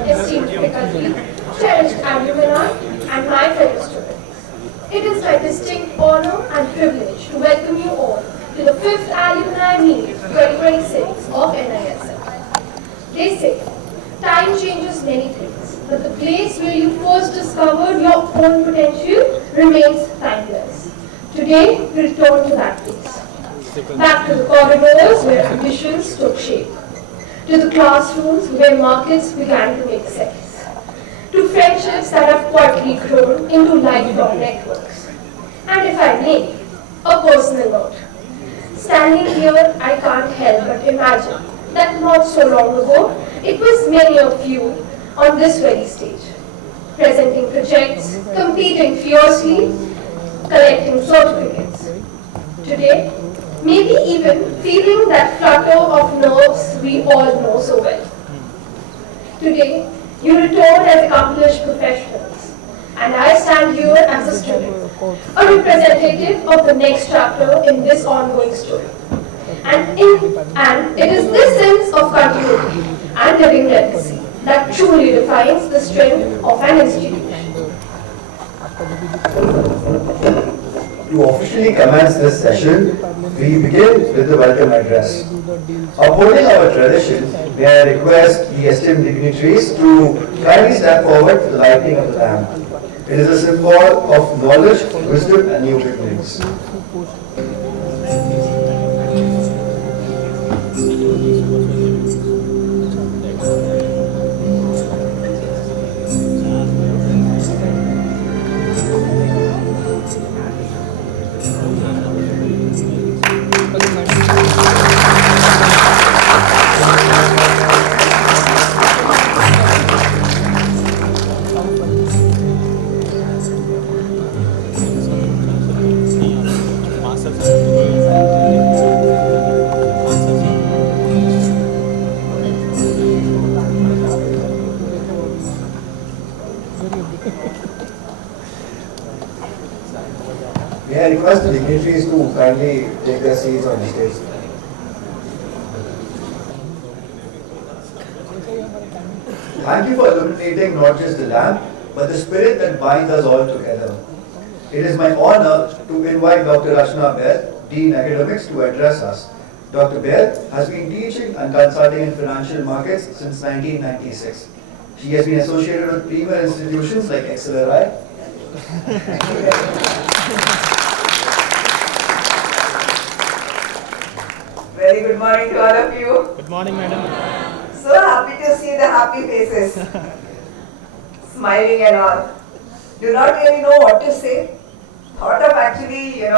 esteemed faculty, cherished alumni, and my fellow students. It is my distinct honor and privilege to welcome you all to the 5th Alumni Meet 2026 of NISM. They say, time changes many things, but the place where you first discovered your own potential remains timeless. Today, we return to that place. Back to the corridors where ambitions took shape. To the classrooms where markets began to make sense. To friendships that have quietly grown into lifelong networks. And if I may, a personal note. Standing here, I can't help but imagine that not so long ago, it was many of you on this very stage, presenting projects, competing fiercely, collecting certificates. Today, maybe even feeling that flutter of nerves we all know so well. Today, you return as accomplished professionals, and I stand here as a student, a representative of the next chapter in this ongoing story. And it is this sense of continuity and living legacy that truly defines the strength of an institution. To officially commence this session, we begin with the welcome address. Upholding our tradition, may I request the esteemed dignitaries to kindly step forward for the lighting of the lamp. It is a symbol of knowledge, wisdom, and new beginnings. May I request the dignitaries to kindly take their seats on the stage. Thank you for illuminating not just the lamp, but the spirit that binds us all together. It is my honor to invite Dr. Rachna Baid, Dean Academics, to address us. Dr. Baid has been teaching and consulting in financial markets since 1996. She has been associated with premier institutions like XLRI. Very good morning to all of you. Good morning, madam. So happy to see the happy faces, smiling and all. Do not really know what to say. Thought of actually, I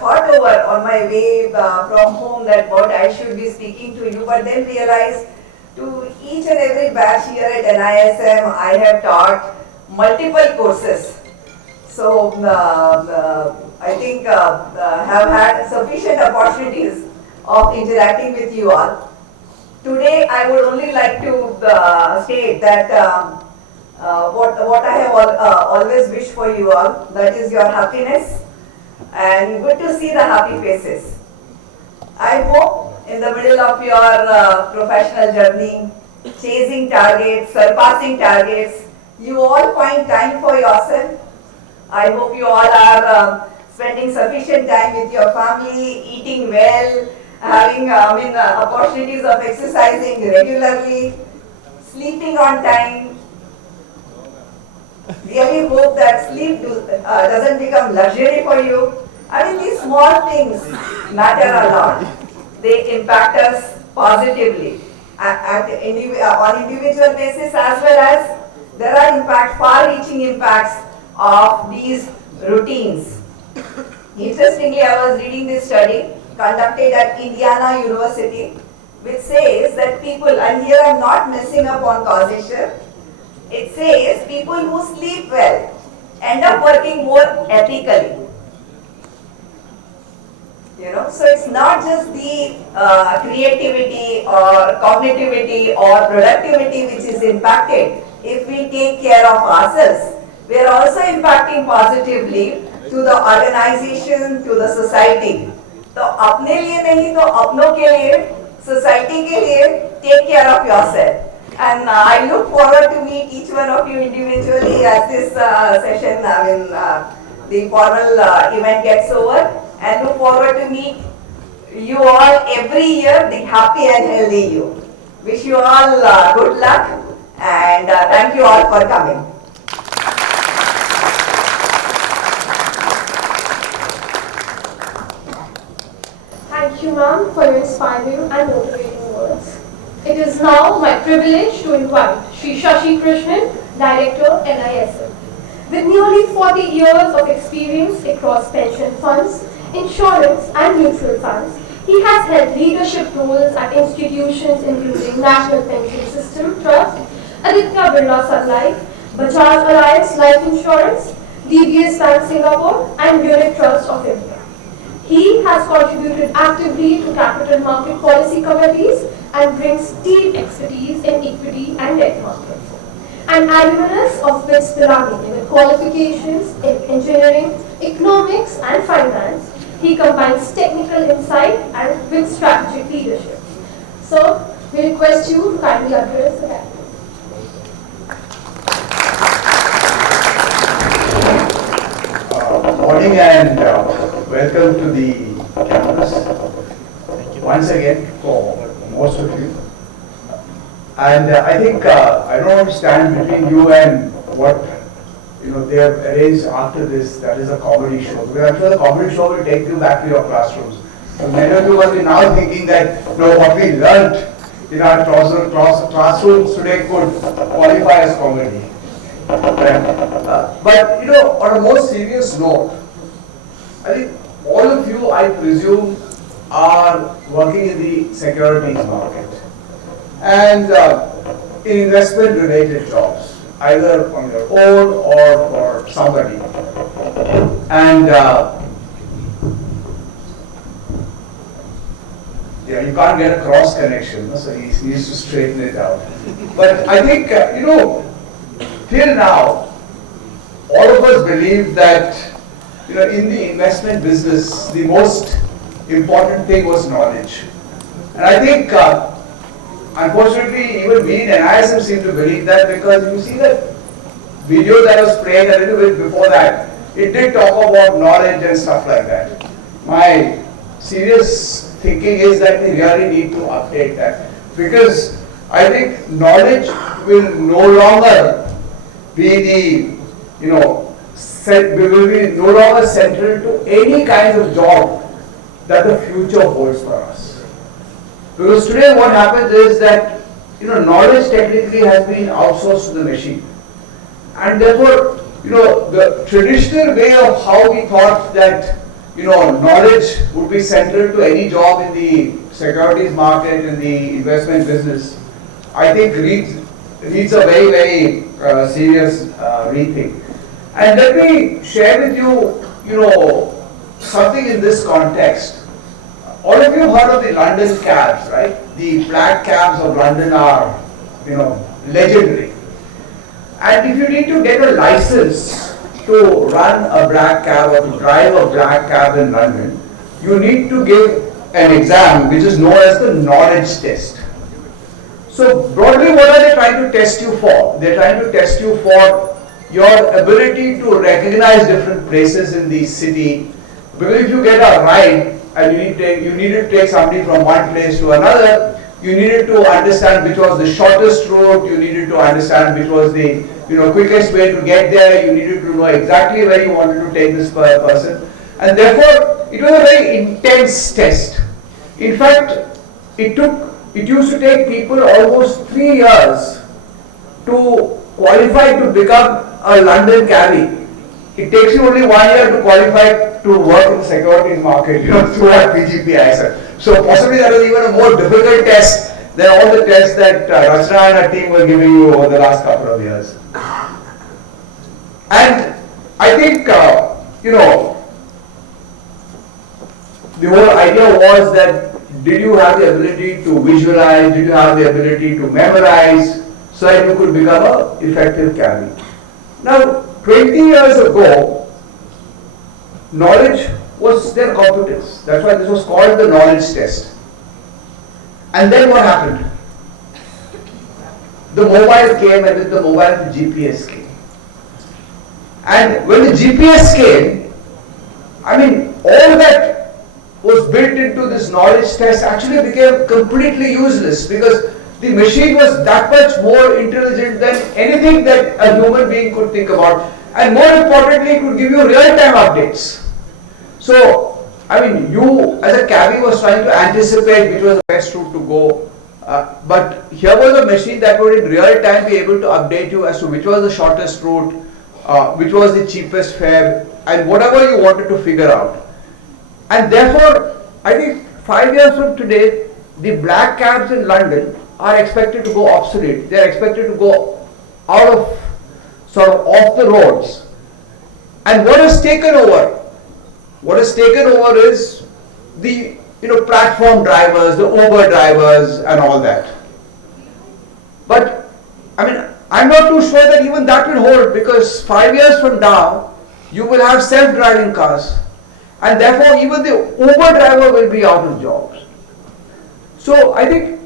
thought over on my way from home that what I should be speaking to you, but then realized to each and every batch here at NISM, I have taught multiple courses. So I think have had sufficient opportunities of interacting with you all. Today I would only like to state that what I have always wished for you all, that is your happiness, and good to see the happy faces. I hope in the middle of your professional journey, chasing targets, surpassing targets, you all find time for yourself. I hope you all are spending sufficient time with your family, eating well, having opportunities of exercising regularly, sleeping on time. Really hope that sleep doesn't become luxury for you. I mean, these small things matter a lot. They impact us positively on individual basis, as well as there are far-reaching impacts of these routines. Interestingly, I was reading this study conducted at Indiana University, which says that people, and here I am not messing up on causation, it says people who sleep well end up working more ethically. So it's not just the creativity or cognitivity or productivity which is impacted. If we take care of ourselves, we are also impacting positively to the organization, to the society. तो अपने लिए नहीं तो अपनों के लिए, society के लिए, take care of yourself. And I look forward to meet each one of you individually as this session, the formal event gets over, and look forward to meet you all every year, the happy and healthy you. Wish you all good luck, and thank you all for coming. Thank you, ma'am, for your inspiring and motivating words. It is now my privilege to invite Sri Shashi Krishnan, Director, NISM. With nearly 40 years of experience across pension funds, insurance and mutual funds, he has held leadership roles at institutions including National Pension System Trust, Aditya Birla Sun Life, Bajaj Alliance Life Insurance, DBS Bank Singapore and Unit Trust of India. He has contributed actively to capital market policy committees and brings deep expertise in equity and debt markets. An alumnus of BITS Pilani with qualifications in engineering, economics and finance, he combines technical insight and with strategic leadership. So, we request you to kindly address the panel. Morning and welcome to the campus once again for most of you. And I think I don't want to stand between you and what they have arranged after this. That is a comedy show. Because I'm sure the comedy show will take you back to your classrooms. So many of you must be now thinking that what we learnt in our classrooms today could qualify as comedy. But on a more serious note, I think all of you, I presume, are working in the securities market and in investment-related jobs, either on your own or for somebody. And you can't get a cross connection, so he needs to straighten it out. But I think till now, all of us believe that in the investment business, the most important thing was knowledge. And I think, unfortunately, even we in NISM seem to believe that, because you see that video that was played a little bit before that, it did talk about knowledge and stuff like that. My serious thinking is that we really need to update that, because I think knowledge will no longer be the, will be no longer central to any kind of job that the future holds for us. Because today what happens is that, knowledge technically has been outsourced to the machine. And therefore, the traditional way of how we thought that, knowledge would be central to any job in the securities market, in the investment business, I think needs a very, very serious rethink. And let me share with you, something in this context. All of you have heard of the London cabs, right? The black cabs of London are, legendary. And if you need to get a license to run a black cab or to drive a black cab in London, you need to give an exam which is known as the knowledge test. So broadly, what are they trying to test you for? They're trying to test you for your ability to recognize different places in the city. Because if you get a ride and you needed to take somebody from one place to another, you needed to understand which was the shortest route, you needed to understand which was the quickest way to get there, you needed to know exactly where you wanted to take this person. And therefore, it was a very intense test. In fact, it used to take people almost 3 years to qualify to become a London cabbie. It takes you only 1 year to qualify to work in the securities market, through our PGPISL. So possibly that was even a more difficult test than all the tests that Rachna and her team were giving you over the last couple of years. And I think, the whole idea was that did you have the ability to visualize, did you have the ability to memorize, so that you could become an effective cabbie. Now, 20 years ago, knowledge was their competence. That's why this was called the knowledge test. And then what happened? the mobile came, and with the mobile the GPS came. And when the GPS came, I mean, all that was built into this knowledge test actually became completely useless, because the machine was that much more intelligent than anything that a human being could think about. And more importantly, it could give you real-time updates. So, I mean, you as a cabbie was trying to anticipate which was the best route to go. But here was a machine that would in real time be able to update you as to which was the shortest route, which was the cheapest fare, and whatever you wanted to figure out. And therefore, I think 5 years from today, the black cabs in London are expected to go obsolete. They are expected to go out of, sort of off the roads. And what has taken over? What has taken over is the platform drivers, the Uber drivers and all that. But I mean, I'm not too sure that even that will hold, because 5 years from now, you will have self-driving cars, and therefore even the Uber driver will be out of jobs. So I think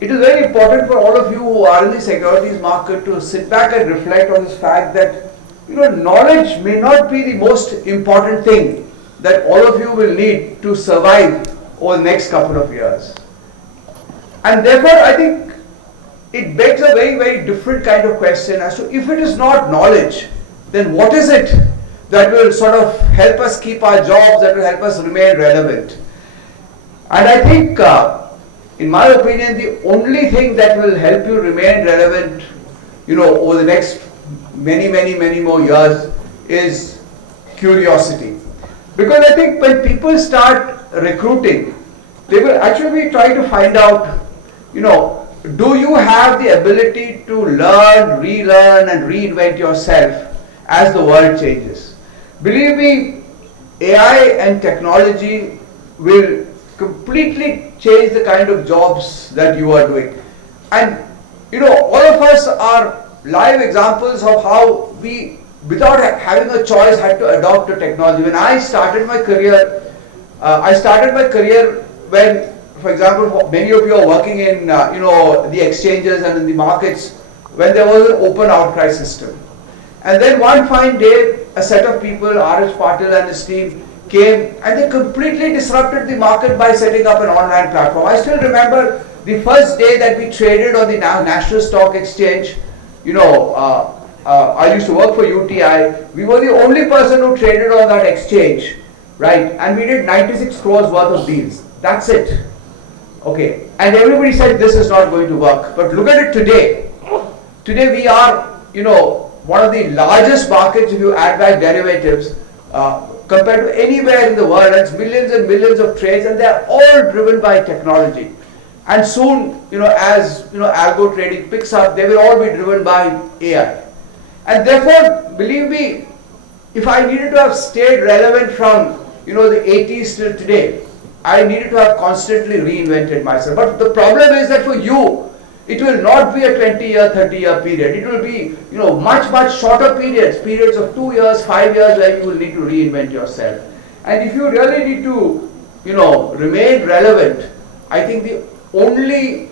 it is very important for all of you who are in the securities market to sit back and reflect on this fact that knowledge may not be the most important thing that all of you will need to survive over the next couple of years. And therefore I think it begs a very, very different kind of question as to, if it is not knowledge, then what is it that will sort of help us keep our jobs, that will help us remain relevant? And I think, in my opinion, the only thing that will help you remain relevant, over the next many more years is curiosity. Because I think when people start recruiting, they will actually be trying to find out, do you have the ability to learn, relearn and reinvent yourself as the world changes? Believe me, AI and technology will completely change the kind of jobs that you are doing. And all of us are live examples of how we, without having a choice, had to adopt to technology. When I started my career, when, for example, many of you are working in the exchanges and in the markets, when there was an open outcry system. And then one fine day, a set of people, R.H. Patil and his team, came and they completely disrupted the market by setting up an online platform. I still remember the first day that we traded on the National Stock Exchange. I used to work for UTI. We were the only person who traded on that exchange, right? And we did 96 crores worth of deals. That's it. Okay. And everybody said this is not going to work. But look at it today. Today we are, one of the largest markets if you add back derivatives compared to anywhere in the world. That's millions and millions of trades, and they're all driven by technology. And soon, as algo trading picks up, they will all be driven by AI. And therefore, believe me, if I needed to have stayed relevant from the 80s till today, I needed to have constantly reinvented myself. But the problem is that for you, it will not be a 20-year, 30-year period. It will be, much shorter periods of 2 years, 5 years, where you will need to reinvent yourself. And if you really need to, remain relevant, I think the only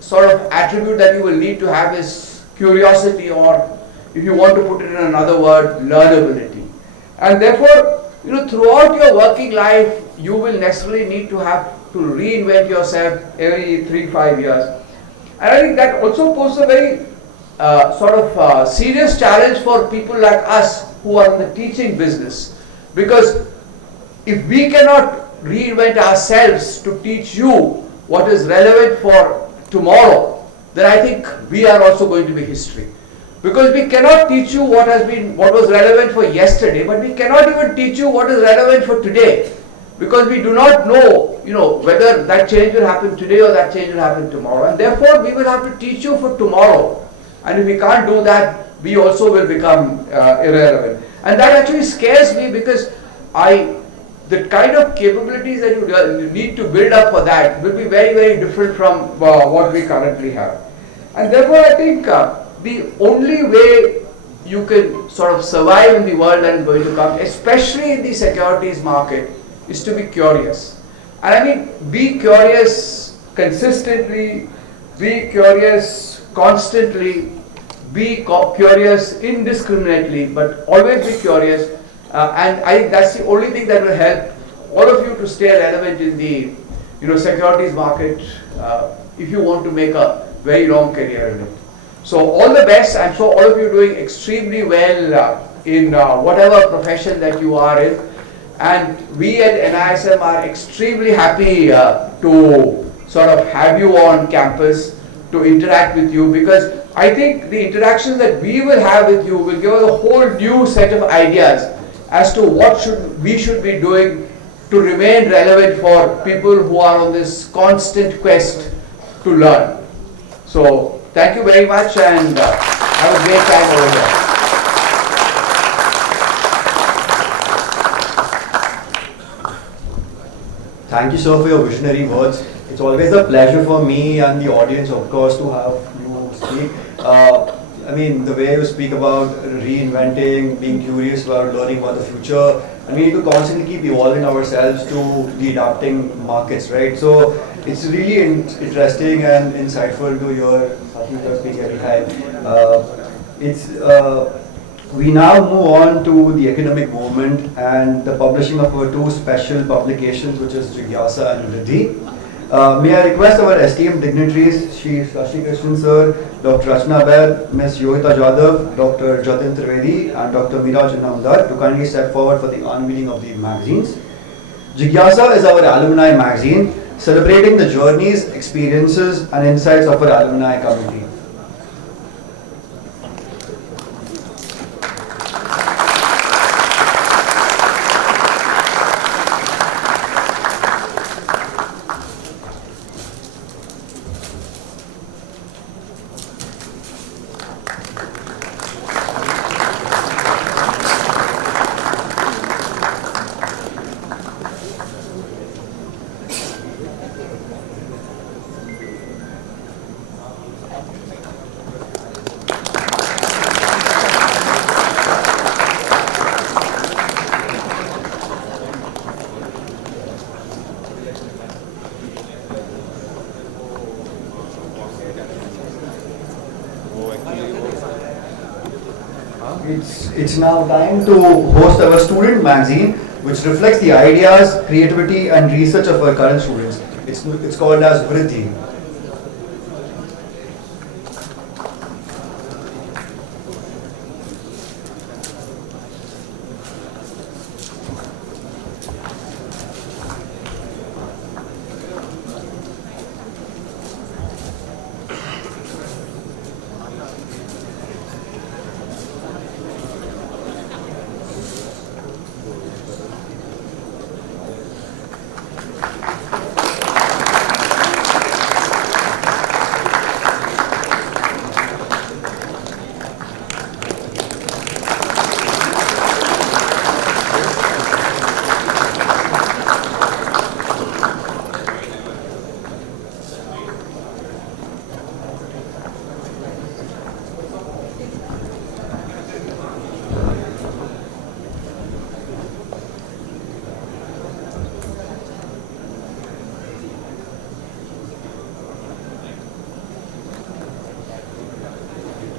sort of attribute that you will need to have is curiosity, or if you want to put it in another word, learnability. And therefore, throughout your working life, you will necessarily need to have to reinvent yourself every 3-5 years. And I think that also poses a very serious challenge for people like us who are in the teaching business. Because if we cannot reinvent ourselves to teach you what is relevant for tomorrow, then I think we are also going to be history. Because we cannot teach you what was relevant for yesterday, but we cannot even teach you what is relevant for today. Because we do not know, whether that change will happen today or that change will happen tomorrow. And therefore, we will have to teach you for tomorrow. And if we can't do that, we also will become irrelevant. And that actually scares me, because the kind of capabilities that you need to build up for that will be very, very different from what we currently have. And therefore, I think the only way you can sort of survive in the world that is going to come, especially in the securities market, is to be curious. And I mean, be curious consistently, be curious constantly be curious indiscriminately, but always be curious. And I think that's the only thing that will help all of you to stay relevant in the securities market if you want to make a very long career in it. So all the best. I'm sure all of you are doing extremely well in whatever profession that you are in. And we at NISM are extremely happy to sort of have you on campus, to interact with you, because I think the interactions that we will have with you will give us a whole new set of ideas as to what we should be doing to remain relevant for people who are on this constant quest to learn. So thank you very much, and have a great time over there. Thank you, sir, for your visionary words. It's always a pleasure for me and the audience, of course, to have you speak. I mean, the way you speak about reinventing, being curious about learning about the future, and we need to constantly keep evolving ourselves to the adapting markets, right? So it's really interesting and insightful to hear Sachin speak every time. We now move on to the academic movement and the publishing of our two special publications, which is Jigyasa and Vriddhi. May I request our esteemed dignitaries, Shri Shashi Krishnan sir, Dr. Rachna Baid, Ms. Yohita Jadhav, Dr. Jatin Trivedi, and Dr. Meera Chinnamdar to kindly step forward for the unveiling of the magazines. Jigyasa is our alumni magazine, celebrating the journeys, experiences, and insights of our alumni community. It's now time to host our student magazine, which reflects the ideas, creativity, and research of our current students. It's called as Vriddhi.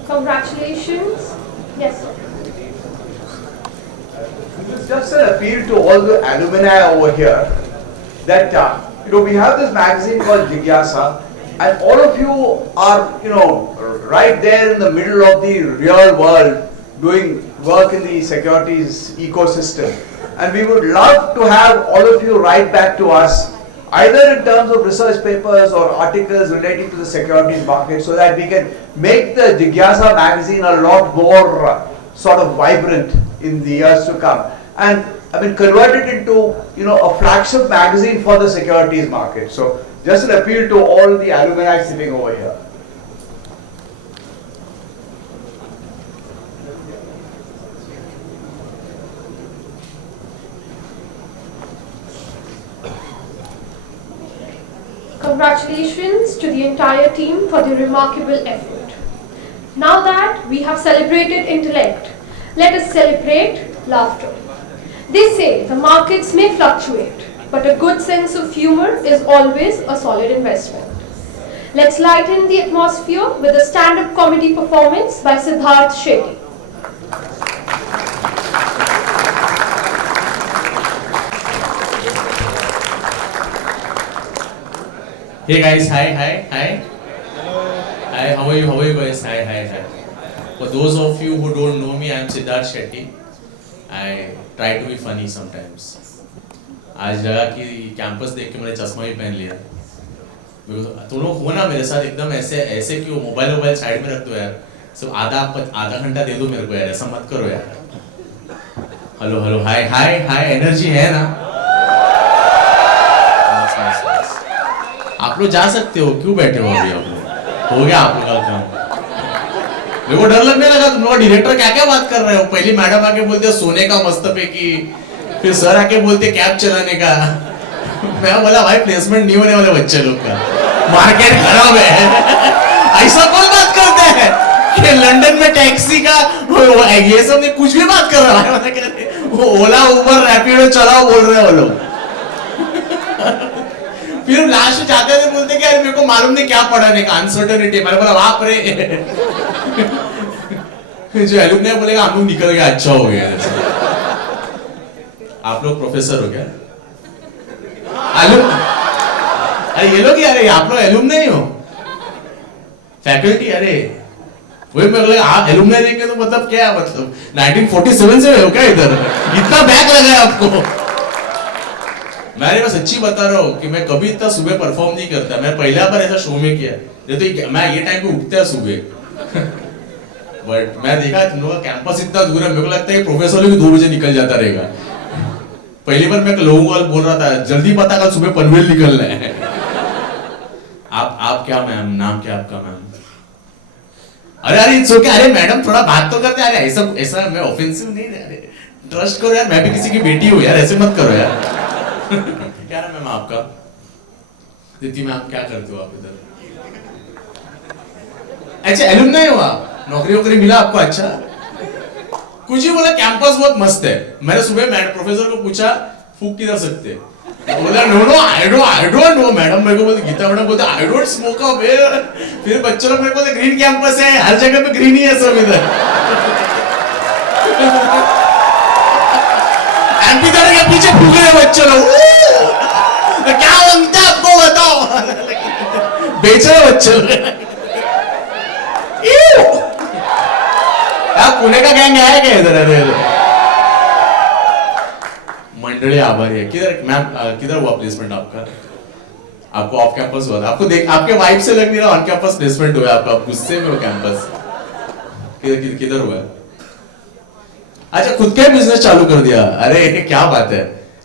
Congratulations. Yes, sir. Just an appeal to all the alumni over here that we have this magazine called Jigyasa, and all of you are right there in the middle of the real world doing work in the securities ecosystem, and we would love to have all of you write back to us either in terms of research papers or articles relating to the securities market, so that we can make the Jigyasa magazine a lot more sort of vibrant in the years to come, and convert it into a flagship magazine for the securities market. So just an appeal to all the alumni sitting over here. Congratulations to the entire team for the remarkable effort. Now that we have celebrated intellect, let us celebrate laughter. They say the markets may fluctuate, but a good sense of humor is always a solid investment. Let's lighten the atmosphere with a stand-up comedy performance by Siddharth Shetty. Hey guys, hi. Hi, how are you guys? Hi. For those of you who don't know me, I am Siddharth Shetty. I try to be funny sometimes. आज लगा कि campus देख के मैंने चश्मा भी पहन लिया। तुम लोग हो ना मेरे साथ एकदम ऐसे कि वो मोबाइल साइड में रख दो यार। सिर्फ आधा घंटा दे दो मेरे को यार, ऐसा मत करो यार। हेलो हाय एनर्जी है ना? आप लोग जा सकते हो, क्यों बैठे हो अभी आप लोग? हो गया आप लोग का काम। मेरे को डर लगने लगा, तुम लोग डायरेक्टर क्या बात कर रहे हो। पहली मैडम आके बोलते सोने का मस्त पैकी, फिर सर आके बोलते कैब चलाने का। मैं बोला भाई प्लेसमेंट नहीं होने वाले बच्चे लोग का, मार्केट खराब है। ऐसा कौन बात करते हैं कि लंदन में टैक्सी का ये सब ने कुछ भी बात कर रहा है। वो ओला उबर रैपिडो चलाओ बोल रहे हो लोग। फिर लास्ट जाते थे बोलते कि मेरे को मालूम नहीं क्या पढ़ाने का, अनसर्टेनिटी। मैंने बोला बाप रे। जो एलुमनी बोलेगा हम लोग निकल गए, अच्छा हो गया। आप लोग प्रोफेसर हो क्या? अरे ये लोग अरे आप लोग एलुमनी हो, फैकल्टी? अरे वही मैं बोला आप एलुमनी देखे तो मतलब क्या, मतलब 1947 से हो क्या इधर? इतना बैक लगा है आपको? मैं सच्ची बता रहा हूँ कि मैं कभी इतना सुबह परफॉर्म नहीं करता। मैं पहला बार ऐसा शो में किया, तो मैं ये टाइम पे उठता है सुबह। बट मैं देखा तुम लोग का कैंपस इतना दूर है, मेरे को लगता है प्रोफेसर भी 2 बजे निकल जाता रहेगा। पहली बार मैं लोगों को बोल रहा था जल्दी पता कल सुबह पनवेल निकलना है। आप क्या मैम, नाम क्या आपका मैम? अरे इट्स ओके। अरे मैडम थोड़ा बात तो करते। अरे ऐसा मैं ऑफेंसिव नहीं। अरे ट्रस्ट करो यार, मैं भी किसी की बेटी हूँ यार, ऐसे मत करो यार। क्या नाम मैम आपका? दीदी मैम क्या करते हो आप इधर? अच्छा एलुमनी हो आप, नौकरी मिला आपको? अच्छा कुछ ही बोला कैंपस बहुत मस्त है। मैंने सुबह प्रोफेसर को पूछा फूक किधर सकते? बोला no I don't know madam. मेरे को बोलते गीता मैडम बोलते I don't smoke up here. फिर बच्चों लोग मेरे को बोलते ग्रीन कैंपस है, हर जगह पे ग्रीन ही है सब इधर। एमपी तरह के पीछे फूक रहे बच्चे लोग। क्या बनता है आपको बताओ? बेच रहे बच्चे लोग। पुणे का गैंग है क्या इधर? मंडली आभारी है। किधर मैम, किधर हुआ प्लेसमेंट आपका? आपको ऑफ कैंपस हुआ था? आपको देख आपके वाइब से लग नहीं रहा ऑन कैंपस प्लेसमेंट हुआ आपका, गुस्से में हो कैंपस। किधर हुआ? अच्छा खुद का बिजनेस चालू कर दिया? अरे क्या बात है।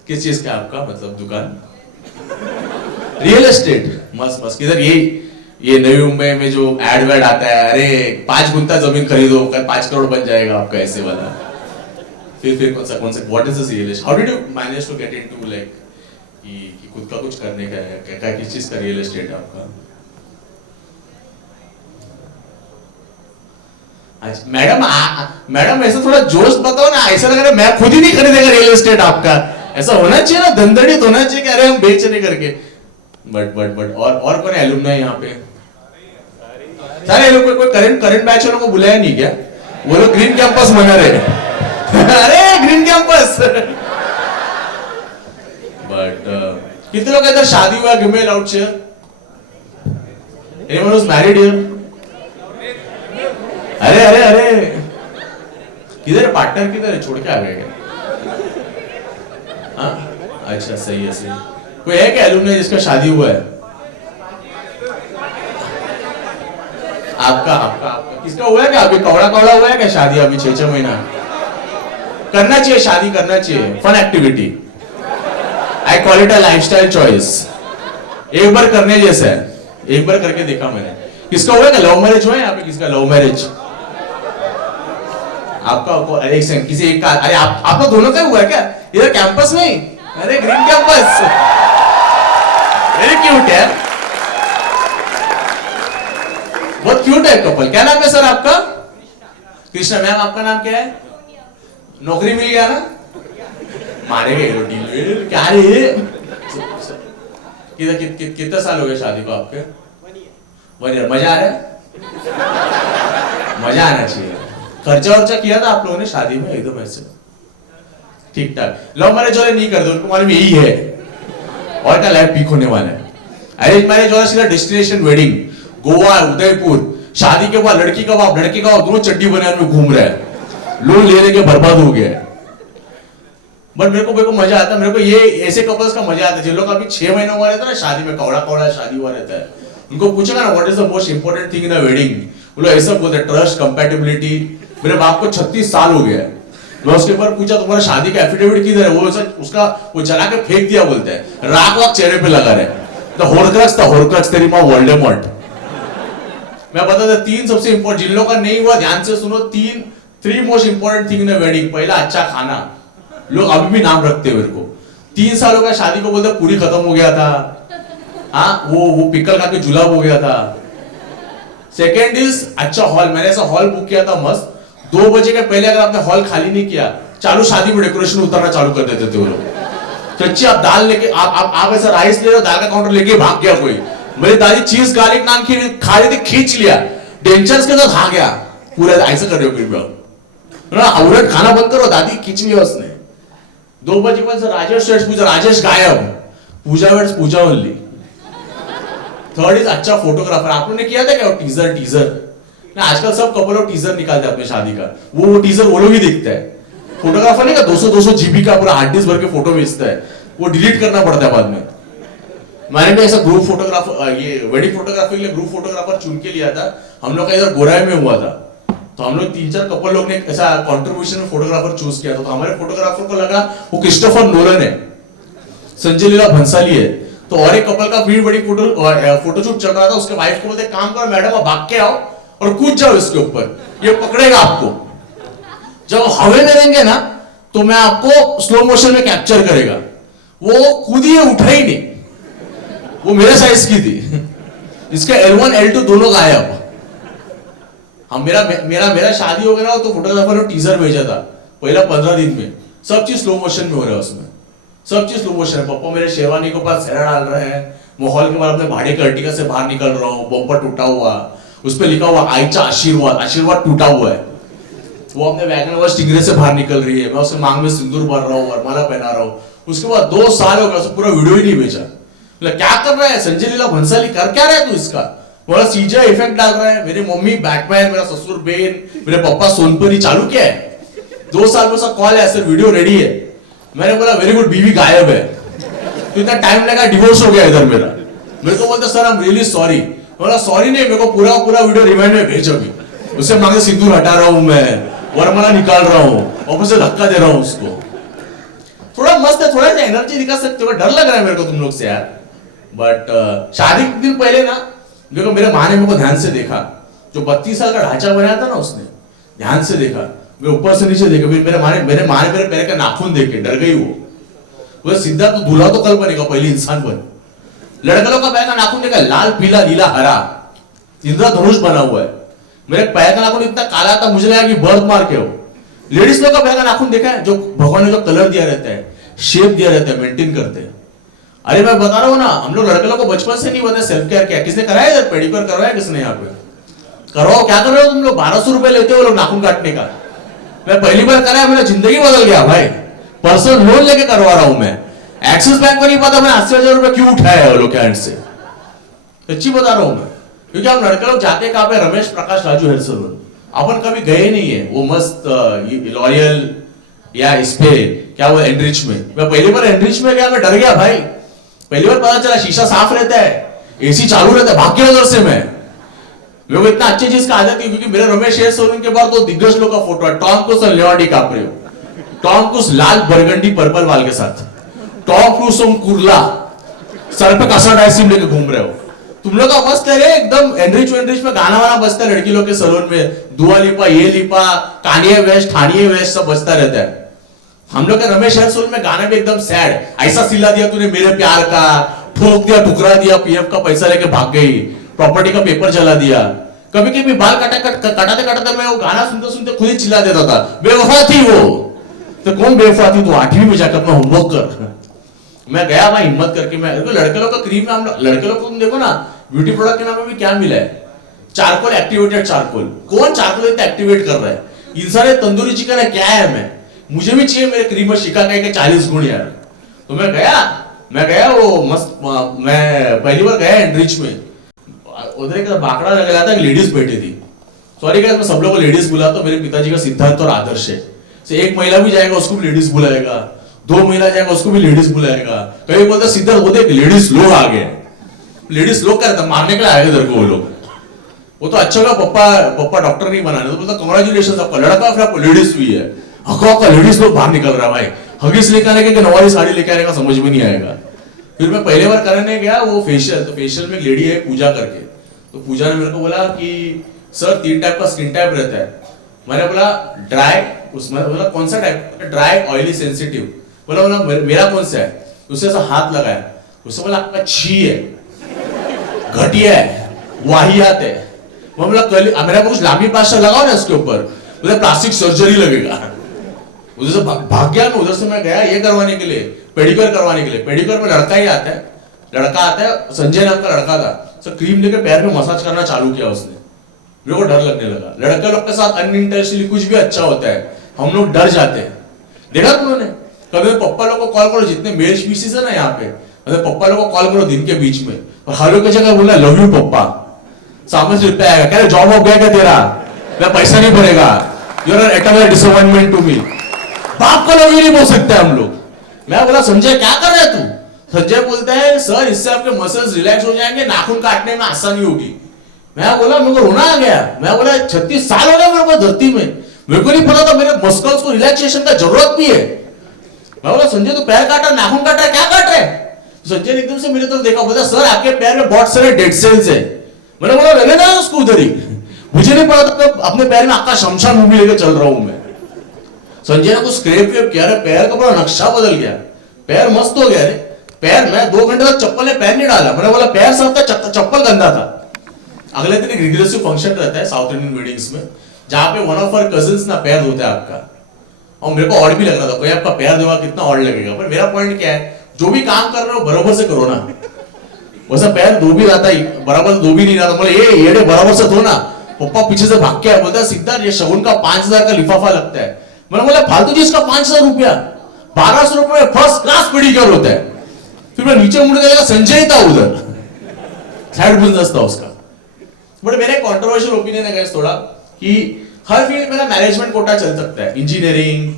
किस चीज का आपका मतलब दुकान? Real estate? मस्त। किधर? ये नवी मुंबई में जो एड वेड आता है, अरे 5 गुंठा जमीन खरीदो 5 करोड़ बन जाएगा आपका, ऐसे वाला। फिर कौन सा what is this real estate? How did you manage to get into like कि खुद का कुछ करने का है? क्या किस चीज का रियल एस्टेट है आपका? मैडम ऐसा थोड़ा जोश बताओ ना। ऐसा लग रहा है मैं खुद ही नहीं खरीदेगा रियल एस्टेट आपका। ऐसा होना चाहिए ना, धंधड़ित होना चाहिए कि अरे हम बेचने करके। बट और कौन है एलुमनी यहाँ पे? सारे लोग कोई करंट बैच वालों को बुलाया नहीं क्या? वो लोग ग्रीन कैंपस मना रहे। अरे ग्रीन कैंपस। बट कितने लोग इधर शादी हुआ? Give me a loud cheer. Anyone who is married here? अरे किधर पार्टनर? किधर छोड़ के आ गए क्या? हाँ अच्छा सही है। कोई है क्या एलुमनी जिसका शादी हुआ है? आपका किसका हुआ है क्या? अभी कौड़ा हुआ है क्या शादी? अभी 6 महीना करना चाहिए, शादी करना चाहिए, fun activity. I call it a lifestyle choice. एक बार करने जैसा है, एक बार करके देखा मैंने। किसका हुआ है? लव मैरिज हुआ है यहाँ पे? किसका लव मैरिज? आपका एक सेकंड, किसी एक का? अरे आप लोग दोनों का हुआ है क्या इधर कैंपस में? अरे ग्रीन कैंपस, वेरी क्यूट है, बहुत क्यूट है कपल। क्या नाम है सर आपका? कृष्णा। मैम आपका नाम क्या है? नौकरी मिल गया ना? मारे गए रोटी क्या रे? कितने साल हो गए शादी को आपके? 1 ईयर मजा आ रहा है? मजा आना चाहिए। खर्चा वर्चा किया था आप लोगों ने शादी में एकदम ऐसे ठीक ठाक? लव मैरिज वाले नहीं करते, उनको मालूम यही है और क्या लाइफ पीक होने वाला है। अरेंज मैरिज वाला सीधा डेस्टिनेशन वेडिंग, गोवा उदयपुर, शादी के बाद लड़की का बाप लड़के का बाप दोनों चड्डी बनियान में घूम रहा है, लोन ले लेके बर्बाद हो गया है। बट मेरे को मजा आता है, मेरे को ये ऐसे कपल्स का मजा आता है जिन लोग अभी 6 महीना हुआ रहता है ना शादी में, कौड़ा कौड़ा शादी हुआ रहता है, उनको पूछेगा ना what is the most important thing in a wedding, वो लोग ऐसा बोलते हैं ट्रस्ट, कंपैटिबिलिटी। मेरे बाप को 36 साल हो गया है, मैं उसके ऊपर पूछा तुम्हारा शादी का एफिडेविट किधर है, वो उसका वो जला के फेंक दिया बोलते हैं, राख वाक चेहरे पे लगा रहे। द होरक्रक्स तेरी माँ वोल्डेमॉर्ट। मैं बता था 3 सबसे इंपॉर्टेंट, जिन लोगों का नहीं हुआ ध्यान से सुनो, 3 most important thing in a wedding. पहला अच्छा खाना, लोग अभी भी नाम रखते हैं मेरे को। 3 साल हो गया शादी को, बोलते पूरी खत्म हो गया था, हाँ वो पिकल खा के जुलाब हो गया था। सेकेंड इज अच्छा हॉल, मैंने ऐसा हॉल बुक किया था मस्त, 2 बजे के पहले अगर आपने हॉल खाली नहीं किया, चालू शादी में डेकोरेशन उतरना चालू कर देते थे वो लोग। सच्ची आप दाल लेके आप ऐसा राइस ले रहे हो, दाल का काउंटर लेके भाग गया कोई। मेरी दादी चीज गार्लिक नान खा रही थी, खींच लिया, डेंचर्स के साथ भाग गया पूरा। ऐसा कर रहे हो फिर औरत खाना बंद करो, दादी खींच लिया उसने। 2 बजे के बाद राजेश पूजा, राजेश गायब, Pooja waits Pooja only. Third is अच्छा फोटोग्राफर। आप लोगों ने किया था क्या टीजर ना? आजकल सब कपल लोग टीजर निकालते हैं अपने शादी का, वो टीजर वो लोग ही देखता है। फोटोग्राफर नहीं का 200 जीबी का पूरा हार्ड डिस्क भर के फोटो भेजता है, वो डिलीट करना पड़ता है बाद में। मैंने भी ऐसा ग्रुप फोटोग्राफर, ये वेडिंग फोटोग्राफी के लिए ग्रुप फोटोग्राफर चुन के लिया था। हम लोग का इधर गोराई में हुआ था, तो हम लोग 3-4 कपल लोग ने ऐसा कंट्रीब्यूशन में फोटोग्राफर चूज किया था। तो हमारे फोटोग्राफर को लगा वो क्रिस्टोफर नोलन है, संजय लीला भंसाली है। तो और एक कपल का प्री वेडिंग फोटोशूट चल रहा था, उसके वाइफ को बोलते काम करो मैडम, आप भाग के आओ और कूद जाओ इसके ऊपर, ये पकड़ेगा आपको। जब हवा में रहेंगे ना तो मैं आपको स्लो मोशन में कैप्चर करेगा। वो कूदी है, उठा ही नहीं, वो मेरे साइज की थी। इसका L1 L2 दोनों गायब। हम मेरा शादी हो गया ना, तो फोटोग्राफर ने टीजर भेजा था पहला 15 दिन में, सब चीज स्लो मोशन में हो रहा है उसमें, सब चीज स्लो मोशन है। पापा मेरे शेरवानी के पास सेरा डाल रहे हैं, माहौल के बाद अपने भाड़े के अर्टिगा से बाहर निकल रहा हूँ, बम्पर टूटा हुआ, उस पर लिखा हुआ आईचा आशीर्वाद टूटा हुआ है। वो अपने वैगन वर स्टिंगरे से बाहर निकल रही है, मैं उसके मांग में सिंदूर भर रहा हूँ, वरमाला पहना रहा हूँ। उसके बाद 2 साल हो गया, उसने पूरा वीडियो ही नहीं भेजा। क्या कर रहा है संजय लीला भंसाली, कर क्या रहा है तू इसका? बोला सीजीआई इफेक्ट डाल रहा है। मेरी मम्मी बैटमैन, मेरा ससुर बेन, मेरे पापा सोनपरी, चालू क्या है? 2 साल में उसका कॉल है, सर वीडियो रेडी है। मैंने बोला वेरी गुड, बीवी गायब है, तो इतना टाइम लगा, डिवोर्स हो गया इधर मेरा। मेरे को बोलते sir I am really sorry. बोला सॉरी नहीं, मेरे को पूरा वीडियो रिमाइंड में भेज अभी। उससे मांगे सिंदूर हटा रहा हूं मैं, वरमाला निकाल रहा हूं, और से धक्का दे रहा हूं उसको। थोड़ा मस्त है, थोड़ा सा एनर्जी दिखा सकते हो। डर लग रहा है मेरे को तुम लोग से यार। बट शादी के दिन पहले ना देखो, मेरे माँ ने मेरे को ध्यान से देखा, जो 32 साल का ढांचा बनाया था ना उसने, ध्यान से देखा, मैं ऊपर से नीचे देखा। फिर मेरे माँ ने मेरे पैर का नाखून देख के डर गई। वो सीधा तो दूल्हा तो कल बनेगा, पहले इंसान बन। लड़का लोग का पैर का नाखून देखा, लाल पीला नीला हरा इंद्रधनुष बना हुआ है। मेरे पैर का नाखून इतना काला था, मुझे लगा कि बर्थ मार्क है वो। लेडीज लोग का पैर का नाखून देखा है, जो भगवान ने जो कलर दिया रहता है, शेप दिया रहता है, मेंटेन करते हैं। अरे मैं बता रहा हूँ ना, हम लोग लड़के लोग को बचपन से नहीं बताया सेल्फ केयर क्या। किसने कराया इधर? पेडिक्योर करवाया किसने? यहाँ पे करवाओ। क्या कर रहे हो तुम लोग? 1200 रुपए लेते हो लोग नाखून काटने का। मैं पहली बार कराया, मेरा जिंदगी बदल गया भाई। पर्सनल लोन लेके करवा रहा हूं मैं। एक्सिस बैंक को नहीं पता मैंने 80,000 रुपए क्यों उठाया है लोग के हैंड से। सच्ची बता रहा हूं मैं, क्योंकि हम लड़के लोग जाते कहाँ पे? रमेश प्रकाश राजू हेयर सलून। अपन कभी गए नहीं है वो मस्त लॉरियल या इस पे क्या वो एनरिच में। मैं पहली बार एनरिच में गया, मैं डर गया भाई। पहली बार पता चला शीशा साफ रहता है, एसी चालू रहता है, भाग गया उधर से मैं। मेरे को इतना अच्छी चीज का आदत है, क्योंकि मेरे रमेश हेयर सलून के बाद तो दिग्गज लोग का फोटो है। टॉम क्रूज और लियोनार्डो डिकैप्रियो। टॉम क्रूज लाल बरगंडी पर्पल वाल के साथ, टॉम क्रूज कुर्ला, सर पे कसर डायसिम लेके घूम रहे हो तुम लोग का। मस्त है रे एकदम। एनरिच में गाना वाना बजता है लड़की लोग के सलून में, दुआ लिपा, ये लिपा, कानिये वेस्ट, ठानिये वेस्ट सब बजता रहता है। हम लोग का रमेश हेयर सलून में गाना भी एकदम सैड। ऐसा सिला दिया तूने मेरे प्यार का, ठोक दिया, ठुकरा दिया, पीएफ का पैसा लेके भाग गई, प्रॉपर्टी का पेपर जला दिया। कभी कभी बाल कटाते मैं वो गाना सुनते सुनते खुद ही चिल्ला देता था, बेवफा थी वो। तो कौन बेवफा थी? तो 8वीं में जाकर अपना होमवर्क कर। मैं गया भाई हिम्मत करके। मैं लड़के लोग का क्रीम में, हम लड़के लोग को तुम देखो ना, ब्यूटी प्रोडक्ट के नाम में भी क्या मिला है? Charcoal, activated charcoal. कौन चारकोल इतना एक्टिवेट कर रहा है? इंसान तंदूरी चिकन है क्या है? मुझे भी चाहिए मेरे क्रीम शिका के 40 गुण यार। तो मैं गया वो मस्त, मैं पहली बार गया एंड्रिच में, उधर एक बाकड़ा लगा था, एक लेडीज बैठी थी। सॉरी गाइस, मैं सब लोगों को लेडीज बुलाता हूं, मेरे पिताजी का सिद्धांत और आदर्श है। एक महिला भी जाएगा उसको भी लेडीज बुलाएगा, 2 महिला जाएगा उसको भी लेडीज बुलाएगा। कभी बोलता सिद्धार्थ वो देख लेडीज लोग आ गए। लेडीज लोग क्या रहता, मारने के लिए आएगा इधर को वो लोग। वो तो अच्छा होगा पप्पा डॉक्टर नहीं बनाने, तो बोलता कांग्रेचुलेशन आपका लड़का, फिर आपको लेडीज भी है। आपका लेडीज लोग बाहर निकल रहा है भाई, हगीज लेके आने के नवारी साड़ी लेके आने का समझ में नहीं आएगा। फिर मैं पहले बार करने गया वो फेशियल, तो फेशियल में एक लेडी है पूजा करके, तो पूजा ने मेरे को बोला कि सर 3 टाइप का स्किन टाइप रहता है। मैंने बोला ड्राई, उसमें बोला कौन सा टाइप? Dry, oily, sensitive. बोला मेरा कौन सा है? उससे ऐसा हाथ लगाया, उससे बोला आपका छी है, घटिया है, वाहियात है। मैं बोला कल मेरा कुछ लामी प्लास्टर लगाओ ना इसके ऊपर, बोला प्लास्टिक सर्जरी लगेगा। उधर से भाग गया मैं, उधर से मैं गया ये करवाने के लिए, पेडिक्योर करवाने के लिए। पेडिक्योर में लड़का आता है, संजय नाम का लड़का था। सर क्रीम लेके पैर में मसाज करना चालू किया उसने, मेरे को डर लगने लगा। लड़के लोग के साथ अनइंटेंशनली कुछ भी अच्छा होता है, हम लोग डर जाते हैं। देखा तुमने? कभी पप्पा लोग को कॉल करो, जितने मेल स्पीसीज है ना यहाँ पे, पप्पा लोग को कॉल करो दिन के बीच में, और हेलो की जगह बोलना लव यू पप्पा, सामने से रिप्लाई आएगा, कह रहे जॉब हो गया क्या तेरा, मैं पैसा नहीं भरेगा, you are eternal disappointment to me. बाप को लव यू नहीं बोल सकते हम लोग। मैं बोला संजय क्या कर रहा है तू? संजय बोलता है सर इससे आपके मसल्स रिलैक्स हो जाएंगे, नाखून काटने में आसानी होगी। मैं बोला मेरे को रोना आ गया। मैं बोला 36 साल हो गए मेरे को धरती में, मेरे को नहीं पता था मेरे मस्कल्स को रिलैक्सेशन का जरूरत भी है। मैं बोला संजय तू पैर काटा, नाखून काटा, क्या काट रहा है? संजय ने एकदम से मेरे तरफ देखा, बोला सर आपके पैर में बहुत सारे डेड सेल्स है। मैंने बोला ले लेना उसको उधर ही, मुझे नहीं पता था अपने पैर में आपका शमशान मूवी लेके चल रहा हूं मैं। संजय ने कुछ स्क्रैप किया, पैर का पूरा नक्शा बदल गया, पैर मस्त हो गया रे। पैर मैं 2 घंटे तक चप्पल में पैर नहीं डाला। मैंने बोला पैर साफ था, चप्पल गंदा था। अगले दिन एक रिग्रेसिव फंक्शन रहता है साउथ इंडियन वेडिंग्स में, जहां पे वन ऑफ आवर कजिन्स ना पैर धोता है आपका, और मेरे को ऑड भी लग रहा था, कोई आपका पैर धोगा कितना ऑड लगेगा। पर मेरा पॉइंट क्या है, जो भी काम कर रहे हो बराबर से करो ना। वैसा पैर धो भी रहा था, बराबर धो भी नहीं रहा था। बोले ये बराबर से धो ना। पप्पा पीछे से भाग के आया, बोलता है सिद्धार्थ ये शगुन का 5000 का लिफाफा लगता है। मैंने बोला फालतू जी, इसका 5000 रुपया, 1200 रुपये फर्स्ट क्लास पेडिक्योर होता है। फिर मैं नीचे मुड़ गया, संजय था उधर, साइड बिजनेस था उसका। बट मेरा कंट्रोवर्शियल ओपिनियन है गाइस थोड़ा, कि हर फील्ड में मैनेजमेंट कोटा चल सकता है, इंजीनियरिंग,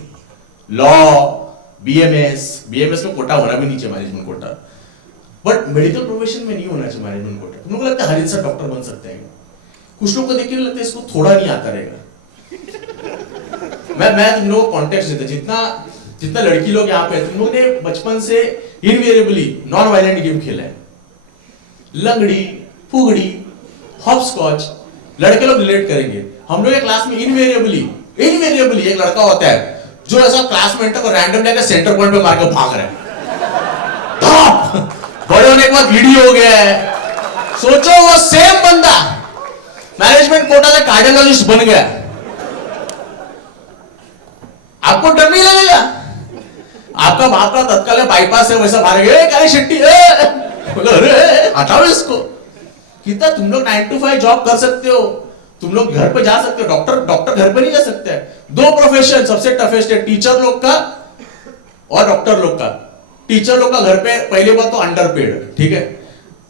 लॉ, बीएमएस में कोटा होना भी नहीं चाहिए, management quota. But medical profession में नहीं होना चाहिए मैनेजमेंट कोटा। तुम लोग को लगता है हर इंसान डॉक्टर बन सकता है? कुछ लोग को देख के लगता है इसको थोड़ा नहीं आता रहेगा। मैं तुम लोगों को कॉन्टेक्स्ट देता, जितना लड़की लोग यहाँ पे, तुम लोग ने बचपन से इनवेरिएबली नॉन वायलेंट गेम खेला है, लंगड़ी, फुगड़ी, हॉपस्कॉच। लड़के लोग रिलेट करेंगे। हम लोग क्लास में इनवेरिएबली एक लड़का होता है जो ऐसा क्लासमेट को रैंडम लेकर सेंटर पॉइंट पे मार के भाग रहा है। बड़े होने के बाद वीडियो हो गया है। सोचो वो सेम बंदा मैनेजमेंट कोटा से कार्डियोलॉजिस्ट बन गया, आपको डर नहीं लगेगा? आपका बाप का तत्काल बाईपास है, वैसा मारेंगे काली शेट्टी, अरे हटाओ इसको। कितना तुम लोग 9 to 5 जॉब कर सकते हो, तुम लोग घर पे जा सकते हो, डॉक्टर घर पे नहीं जा सकते है। 2 प्रोफेशन सबसे टफेस्ट है, टीचर लोग का और डॉक्टर लोग का। टीचर लोग का घर पे पहले बात तो अंडरपेड, ठीक है।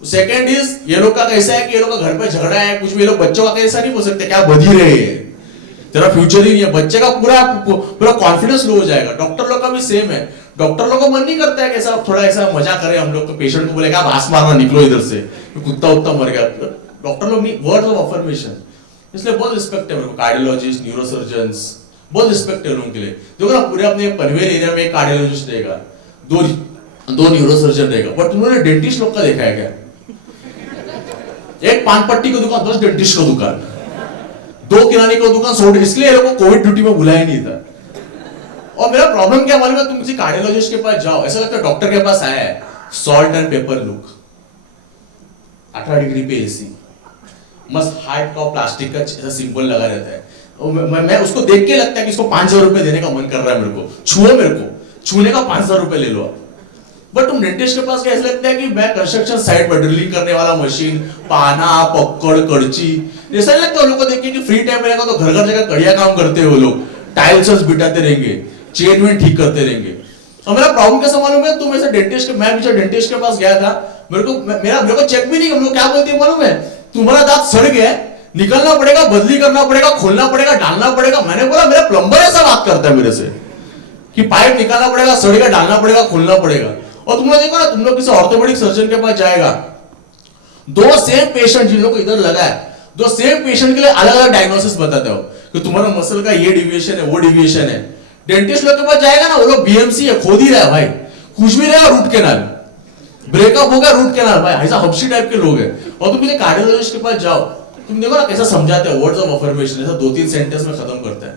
सेकेंड इज ये लोग का कैसा है कि ये लोग का घर पे झगड़ा है कुछ भी, ये लोग बच्चों का कैसा नहीं बोल सकते क्या बधी रहे हैं, तेरा फ्यूचर ही नहीं है, बच्चे का पूरा कॉन्फिडेंस लो हो जाएगा। डॉक्टर लोग का भी सेम है। डॉक्टर लोग को मन नहीं करता है कि ऐसा थोड़ा ऐसा मजा करे हम लोग, पेशेंट को बोलेगा आप आस मारना निकलो इधर से, कुत्ता उत्ता मर गया। डॉक्टर लोग नहीं, वर्ड्स ऑफ अफर्मेशन। इसलिए बहुत रिस्पेक्ट है मेरे को कार्डियोलॉजिस्ट, न्यूरोसर्जन्स, बहुत रिस्पेक्ट है उनके लिए। देखो ना पूरे अपने पनवेल एरिया में एक कार्डियोलॉजिस्ट रहेगा, 2 न्यूरोसर्जन रहेगा। बट तुमने डेंटिस्ट लोग का देखा है क्या? एक पान पट्टी की दुकान, 10 डेंटिस्ट का दुकान, 2 किराने की दुकान, 100। इसलिए लोगों को कोविड ड्यूटी में बुलाया नहीं था। और मेरा प्रॉब्लम क्या मालूम है, तुम किसी कार्डियोलॉजिस्ट के पास जाओ, ऐसा लगता है डॉक्टर के पास आया है, salt and paper look, 18 degree पे एसी, मस्त हार्ट का प्लास्टिक का सिंबल लगा रहता है। मैं उसको देख के लगता है कि इसको 5000 रुपए देने का मन कर रहा है मेरे को, छुओ मेरे को, छूने का 5000 रुपए ले लो आप। बट तुम डेंटिस्ट के पास क्या ऐसा लगता है कि मैं कंस्ट्रक्शन साइट पर ड्रिलिंग करने वाला मशीन, पाना, पक्कड़, कड़ची, ऐसा नहीं लगता उन लोगों को देख के कि फ्री टाइम रहेगा तो घर घर जगह कड़िया काम करते हैं वो लोग, टाइल्स बिठाते रहेंगे, चेन वेन ठीक करते रहेंगे। और मेरा प्रॉब्लम कैसा मालूम है, तुम ऐसे डेंटिस्ट के, मैं पीछे डेंटिस्ट के पास गया था, मेरे को चेक भी नहीं, हम लोग क्या बोलते हैं मालूम है, तुम्हारा दांत सड़ गया है, निकलना पड़ेगा, बदली करना पड़ेगा, खोलना पड़ेगा, डालना पड़ेगा। मैंने बोला मेरा प्लम्बर ऐसा बात करता है मेरे से कि पाइप निकालना पड़ेगा, सड़ेगा, डालना पड़ेगा, खोलना पड़ेगा। और तुम लोग देखो ना, तुम लोग किसी ऑर्थोपेडिक सर्जन के पास जाएगा, दो सेम पेशेंट जिन लोगों को इधर लगा है, दो सेम पेशेंट के लिए अलग अलग डायग्नोसिस बताते हो कि तुम्हारा मसल का ये डिविएशन है, वो डिविएशन है। डेंटिस्ट लोग के पास जाएगा ना, वो लोग बीएमसी है, खोद ही रहा है भाई, कुछ भी रहेगा, रूट कैनाल, ब्रेकअप होगा, रूट कैनाल भाई, ऐसा हब्शी टाइप के लोग हैं। और तुम किसी कार्डियोलॉजिस्ट के पास जाओ, तुम देखो ना कैसा समझाते हैं, वर्ड्स ऑफ अफर्मेशन, ऐसा 2-3 सेंटेंस में खत्म करता है।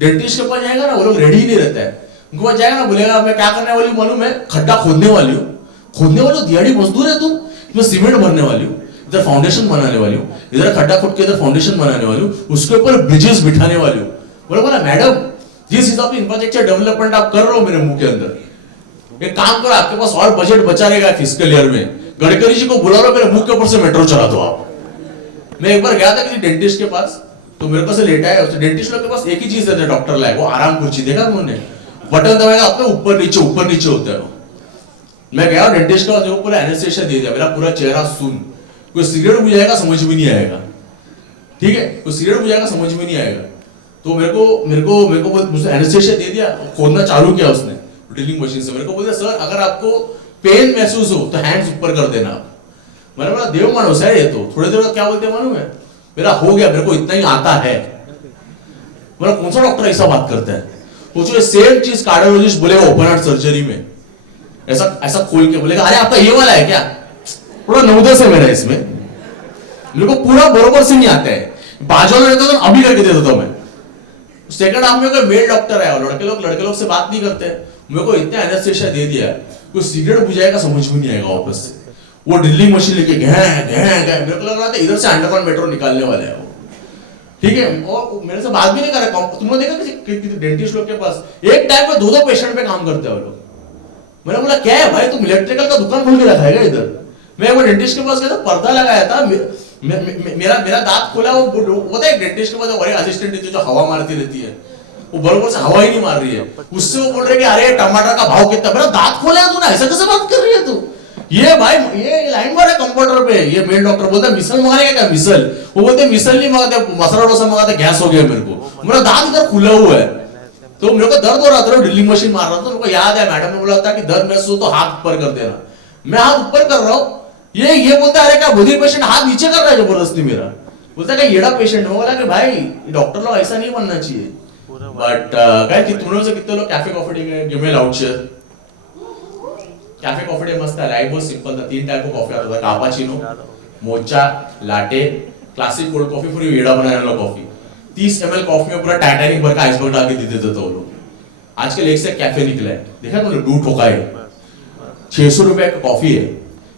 डेंटिस्ट के पास जाएगा ना, वो लोग रेडी ही नहीं रहता है, उनको पास जाएगा ना, बोलेगा मैं क्या करने वाली हूँ मालूम है, खड्डा खोदने वाली हूँ। खोदने वाली दिहाड़ी मजदूर है तुम, मैं सीमेंट भरने वाली हूँ, इधर फाउंडेशन बनाने वाली हूँ, इधर खड्डा खोद के इधर फाउंडेशन बनाने वाली हूँ, उसके ऊपर ब्रिजेस बिठाने वाली हूँ। बोला मैडम जिस हिसाब से इंफ्रास्ट्रक्चर डेवलपमेंट आप कर रहे हो मेरे मुंह के अंदर, एक काम करो, आपके पास और बजट बचा रहेगा फिस्कल ईयर में, गडकरी जी को बुला लो, मेरे मुंह के ऊपर से मेट्रो चला दो आप। मैं एक बार गया था किसी डेंटिस्ट के पास, तो मेरे को से लेटा है, उस डेंटिस्ट लोग के पास एक ही चीज देते हैं डॉक्टर लायक, वो आराम कुर्सी, देखा उन्होंने, बटन दबाएगा आपको ऊपर नीचे होता है वो। मैं गया डेंटिस्ट के पास, जो पूरा एनेस्थेसिया दे दिया, मेरा पूरा चेहरा सुन, कोई सिगरेट बुझाएगा समझ में नहीं आएगा, ठीक है, कोई सिगरेट बुझाएगा समझ में नहीं आएगा। तो मेरे को एनेस्थेसिया दे दिया, खोदना चालू किया उसने ड्रिलिंग मशीन से। मेरे को बोलते सर अगर आपको पेन महसूस हो तो हैंड्स ऊपर कर देना आप। मैंने बोला देव मानुस है ये तो, थोड़ी देर बाद क्या बोलते हैं मालूम है, मेरा हो गया, मेरे को इतना ही आता है। मेरा कौन सा डॉक्टर ऐसा बात करता है? पूछो सेम चीज कार्डियोलॉजिस्ट बोलेगा ओपन हार्ट सर्जरी में, ऐसा खोल के बोलेगा अरे आपका ये वाला है क्या, थोड़ा 9-10 है मेरा इसमें, मेरे को पूरा बरोबर से नहीं आता है, बाजू में रहता तो अभी करके दे देता हूं मैं। सेकंड हाफ में कोई मेल डॉक्टर है और लड़के लोग से बात नहीं करते, मेरे को इतना एनेस्थेसिया दे दिया, कोई सिगरेट बुझाएगा समझ में नहीं आएगा वापस से, वो ड्रिलिंग मशीन लेके मेरे को लग रहा था इधर से अंडरग्राउंड मेट्रो निकालने वाले हैं वो, ठीक है। और मेरे से बात भी नहीं कर रहा। तुमने देखा किसी डेंटिस्ट लोग के पास एक टाइम पे 2-2 पेशेंट पे काम करते हैं वो लोग। मैंने बोला क्या है भाई, तुम इलेक्ट्रिकल का दुकान खोल के रखा है इधर? मैं वो डेंटिस्ट के पास गया था, पर्दा लगाया था, मेरा दांत खोला, वो पता है डेंटिस्ट के पास और असिस्टेंट जो हवा मारती रहती है, वो बरोबर से हवा ही नहीं मार रही है, उससे वो बोल रहे कि अरे टमाटर का भाव कितना, मेरा दांत खोला है तूने, ऐसा कैसे बात कर रही है तू? ये भाई ये लाइन मार है कंप्यूटर पे, ये मेल डॉक्टर बोलता है मिसल मंगाने क्या, मिसल, वो बोलते मिसल नहीं मंगाते, मसाला डोसा मंगाते, गैस हो गया मेरे को, मेरा दांत इधर खुला हुआ है, तो मेरे को दर्द हो रहा था, ड्रिलिंग मशीन मार रहा था, मेरे को याद है मैडम ने बोला था कि दर्द महसूस हो तो हाथ ऊपर कर देना, मैं हाथ ऊपर कर रहा हूँ, ये बोलता है अरे क्या बधिर पेशेंट हाथ नीचे कर रहा है जबरदस्ती मेरा, बोलता है येड़ा पेशेंट है। बोला कि भाई डॉक्टर लोग ऐसा नहीं बनना चाहिए। बट काय की तुम लोग से कितने लोग कैफे कॉफी डे गए, give me loud share. Cafe coffee day मस्त है, लाइफ बहुत सिंपल था, 3 टाइप का कॉफी आता था, cappuccino, mocha, latte, classic cold coffee, पूरी येड़ा बनाने वाला कॉफी, 30 ml कॉफी में पूरा टाइटैनिक भर का आइसबर्ग डाल के दे देते थे वो लोग। आजकल एक से कैफे निकला है, देखा तुमने, डू ठोका है, 600 रुपए का कॉफी है,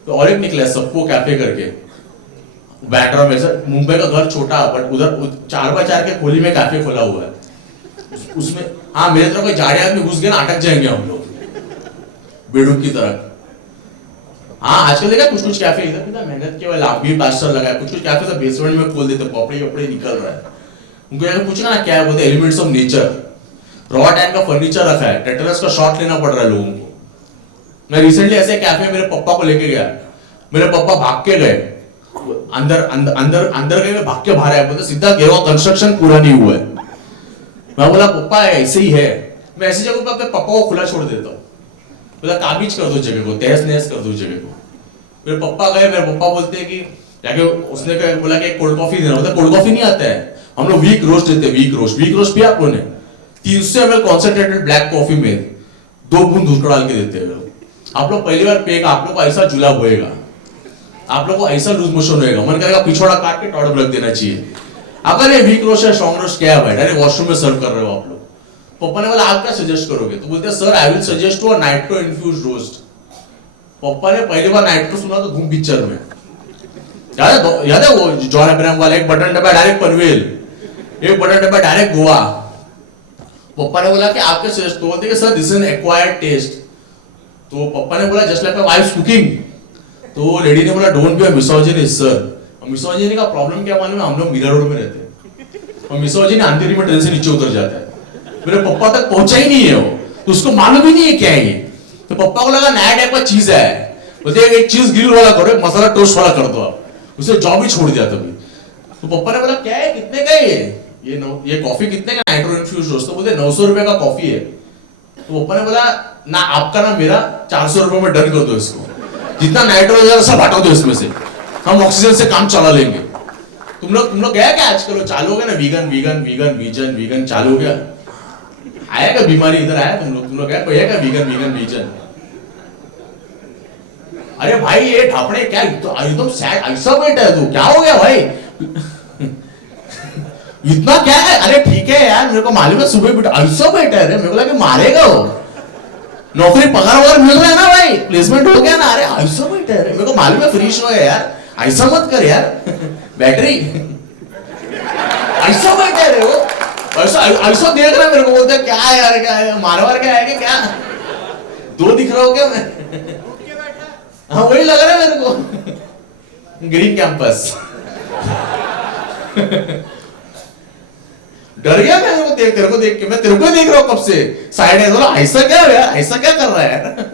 तो और एक निकला है सबको कैफे करके, बैंड्रा में से। मुंबई का घर छोटा, बट उधर 4x4 के खोली में कैफे खोला हुआ है, उसमें हाँ मेरे तरफ कोई जाड़े आदमी घुस गया ना, अटक जाएंगे हम लोग बेडरूम की तरफ। हाँ आजकल देखा कुछ कैफे इधर कितना मेहनत के लाभी प्लास्टर लगा है, कुछ कैफे तो बेसमेंट में खोल देते, कपड़े निकल रहा है, उनको जाकर पूछना ना क्या है, बोलते elements of nature, raw tan का फर्नीचर रखा है, टेटनस का शॉट लेना पड़ रहा है लोगों को। मैं रिसेंटली ऐसे कैफे मेरे पापा को लेके गया, मेरे पापा भाग के गए अंदर गए, भाग के बाहर आए, बोलते सीधा गया, कंस्ट्रक्शन पूरा नहीं हुआ है। मैं बोला पापा ऐसे ही है, मैं ऐसी जगह पे अपने पापा को खुला छोड़ देता हूँ, बोला काबिज कर दो जगह को, तहस नहस कर दो जगह को। मेरे पापा गए, मेरे पापा बोलते हैं कि जाके उसने बोला कि कोल्ड कॉफी देना, बोलता कोल्ड कॉफी नहीं आता है, हम लोग वीक रोस्ट देते हैं, वीक रोस्ट पिया आप लोगों ने, 300 ml कॉन्सेंट्रेटेड ब्लैक कॉफी में 2 बूंद दूध डाल के देते हैं। आप लोग पहली बार पिएगा, आप लोग को ऐसा जुलाब होएगा, आप लोग को ऐसा लूज मोशन होएगा, मन करेगा पिछोड़ा काट के टॉर्च रख देना चाहिए। अगर ये वीक रोस्ट है, स्ट्रॉन्ग रोस्ट क्या है भाई, डायरेक्ट वॉशरूम में सर्व कर रहे हो आप लोग। पापा ने बोला आप क्या सजेस्ट करोगे, तो बोलते sir I will suggest to a nitro infused roast. पापा ने पहली बार नाइट्रो सुना तो धूम पिक्चर में, याद है वो जॉन अब्राहम वाला, एक बटन डब्बा डायरेक्ट पनवेल, एक बटन डब्बा डायरेक्ट गोवा। पापा ने बोला कि आपके सजेस्ट, तो बोलते कि sir this is an acquired taste, तो पापा ने बोला just like my wife cooking, तो लेडी ने बोला don't be a misogynist sir. Misogyny का प्रॉब्लम क्या मालूम है, हम लोग मिरर रोड में रहते हैं और मिसोजिनी अंधेरी में ट्रेन से नीचे उतर जाता है। मेरे पापा तक पहुंचा ही नहीं है वो, तो उसको मालूम ही नहीं है क्या है ये। तो पापा को लगा नया टाइप का चीज है, बोलते एक चीज ग्रिल वाला करो, एक मसाला टोस्ट वाला कर दो आप। उसे जॉब ही छोड़ दिया तभी। तो पापा ने बोला क्या है, कितने का है ये कॉफी कितने का, नाइट्रो इन्फ्यूज रोस्ट। तो बोलते 900 रुपए का कॉफी है। तो पापा ने बोला ना आपका ना मेरा 400 रुपए में डन कर दो इसको, जितना नाइट्रोजन सब हटा दो इसमें से, हम ऑक्सीजन से काम चला लेंगे। तुम लोग गया क्या आजकल, चालू हो गया ना vegan vegan vegan vision vegan चालू हो गया, आया क्या बीमारी इधर आया तुम लोग गया कोई है क्या वीगन वीगन वीजन? अरे भाई ये ढापड़े क्या एकदम सैड ऐसा बैठा है तू, क्या हो गया भाई इतना क्या है? अरे ठीक है यार मेरे को मालूम है सुबह बैठा ऐसा बैठा है, मेरे को लगा मारेगा वो, नौकरी पगार वगैरह मिल रहा है ना भाई, प्लेसमेंट हो गया ना, अरे ऐसा बैठा है, मेरे को मालूम है फ्री शो है यार, ऐसा मत कर यार बैटरी ऐसा बैठा है वो, ऐसा देख रहा है मेरे को, बोलता है क्या है यार, क्या है मारवार क्या है कि क्या, दो दिख रहा हो क्या मैं? हाँ वही लग रहा है मेरे को ग्रीन कैंपस डर गया मैं तेरे को देख के, मैं तेरे को देख रहा हूँ कब से साइड है, बोला ऐसा क्या है यार, ऐसा क्या कर रहा है यार?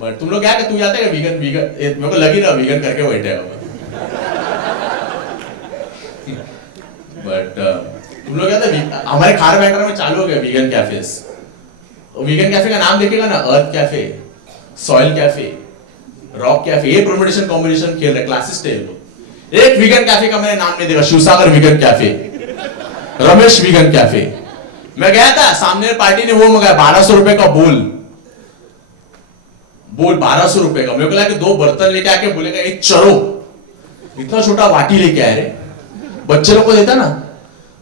बट तुम लोग क्या तू जाते हैं वीगन वीगन, मेरे को लगी ना वीगन करके बैठे हो बट तुम लोग क्या था हमारे खार बैटर में चालू हो गया वीगन कैफेस। वीगन कैफे का नाम देखेगा ना, earth cafe, soil cafe, rock cafe, ये प्रोमोशन कॉम्बिनेशन खेल रहे क्लासिस्ट है लोग। एक वीगन कैफे का मैंने नाम नहीं देखा, Shivsagar vegan cafe, Ramesh vegan cafe. मैं गया था, सामने पार्टी ने वो मंगाया 1200 रुपए का बोल 1200 रुपए का। मेरे को लगा कि 2 बर्तन लेके आके बोलेगा एक चलो, इतना छोटा वाटी लेके आए रे, बच्चे लोग को देता ना।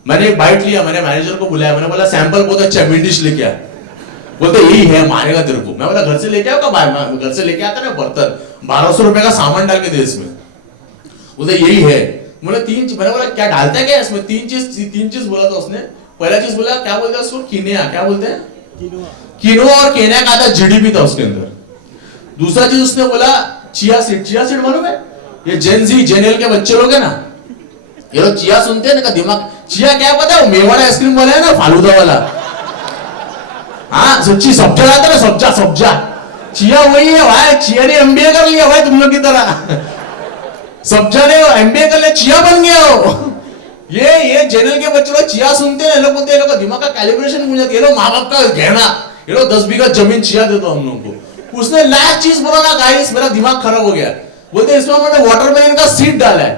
मैंने एक बाइट लिया, मैंने मैनेजर को बुलाया, मैंने बोला सैंपल बहुत अच्छा है, डिश लेके आ। बोलते यही है मारेगा तेरे को। मैं बोला घर से लेके आओ का, घर से लेके आता ना बर्तन, 1200 रुपए का सामान डाल के दे इसमें। बोलते यही है। मैंने बोला क्या डालता है क्या इसमें? तीन चीज बोला था उसने। पहला चीज बोला क्या बोलते हैं उसको, कीनिया, क्या बोलते हैं कीनोआ, और केन्या का आधा जीडीपी था उसके अंदर। दूसरा चीज उसने बोला चिया सीड मालूम है? ये जेनएल के बच्चे लोग है ना, ये लोग चिया सुनते हैं ना, दिमाग चिया क्या पता है, मेवाड़ा आइसक्रीम वाला है ना, फालूदा वाला। हाँ सच्ची सब्जा आता है ना, सब्जा चिया वही है भाई। चिया ने एमबीए कर लिया भाई तुम लोग की तरह, सब्जा ने एमबीए कर लिया, चिया बन गया हो। ये जेनएल के बच्चे लोग चिया सुनते हैं, लोग बोलते हैं, लोग दिमाग का कैलिब्रेशन भूल जाते हैं, लोग माँ बाप का गहना, ये लोग 10 बीघा जमीन चिया दे दो हम लोग को। उसने लास्ट चीज बोला ना गाइस, मेरा दिमाग खराब हो गया। बोलते इसमें मैंने वाटरमेलन का सीड डाला है।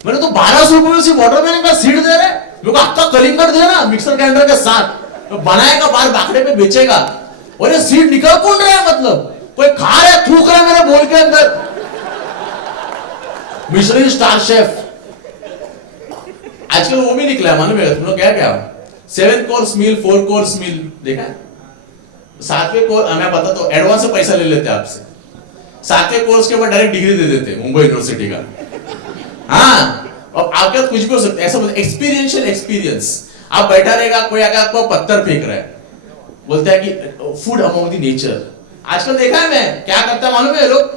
मैंने तो 1200 रुपए में सिर्फ वाटरमेलन का सीड दे रहे, मेरे को आपका कलिंगर दे ना मिक्सर ग्राइंडर के साथ, तो बनाएगा बाहर बाखड़े पे बेचेगा, और ये सीड निकल कौन रहा है? मतलब कोई खा रहा है, थूक रहा है मेरे बोल के अंदर। मिशेलिन स्टार शेफ आजकल वो भी निकला है मालूम है तुम लोग क्या 7 कोर्स मील 4 कोर्स मील देखा है? 7वें कोर्स मैं बता तो एडवांस से पैसा ले लेते हैं आपसे, 7वें कोर्स के बाद डायरेक्ट डिग्री दे देते हैं मुंबई यूनिवर्सिटी का। हाँ और आपके कुछ भी हो सकता है, ऐसा बोलते एक्सपीरियंशियल एक्सपीरियंस। आप बैठा रहेगा, कोई आकर आपको पत्थर फेंक रहा है, बोलता है कि फूड अमंग द नेचर। आजकल देखा है मैं क्या करता है मालूम है लोग,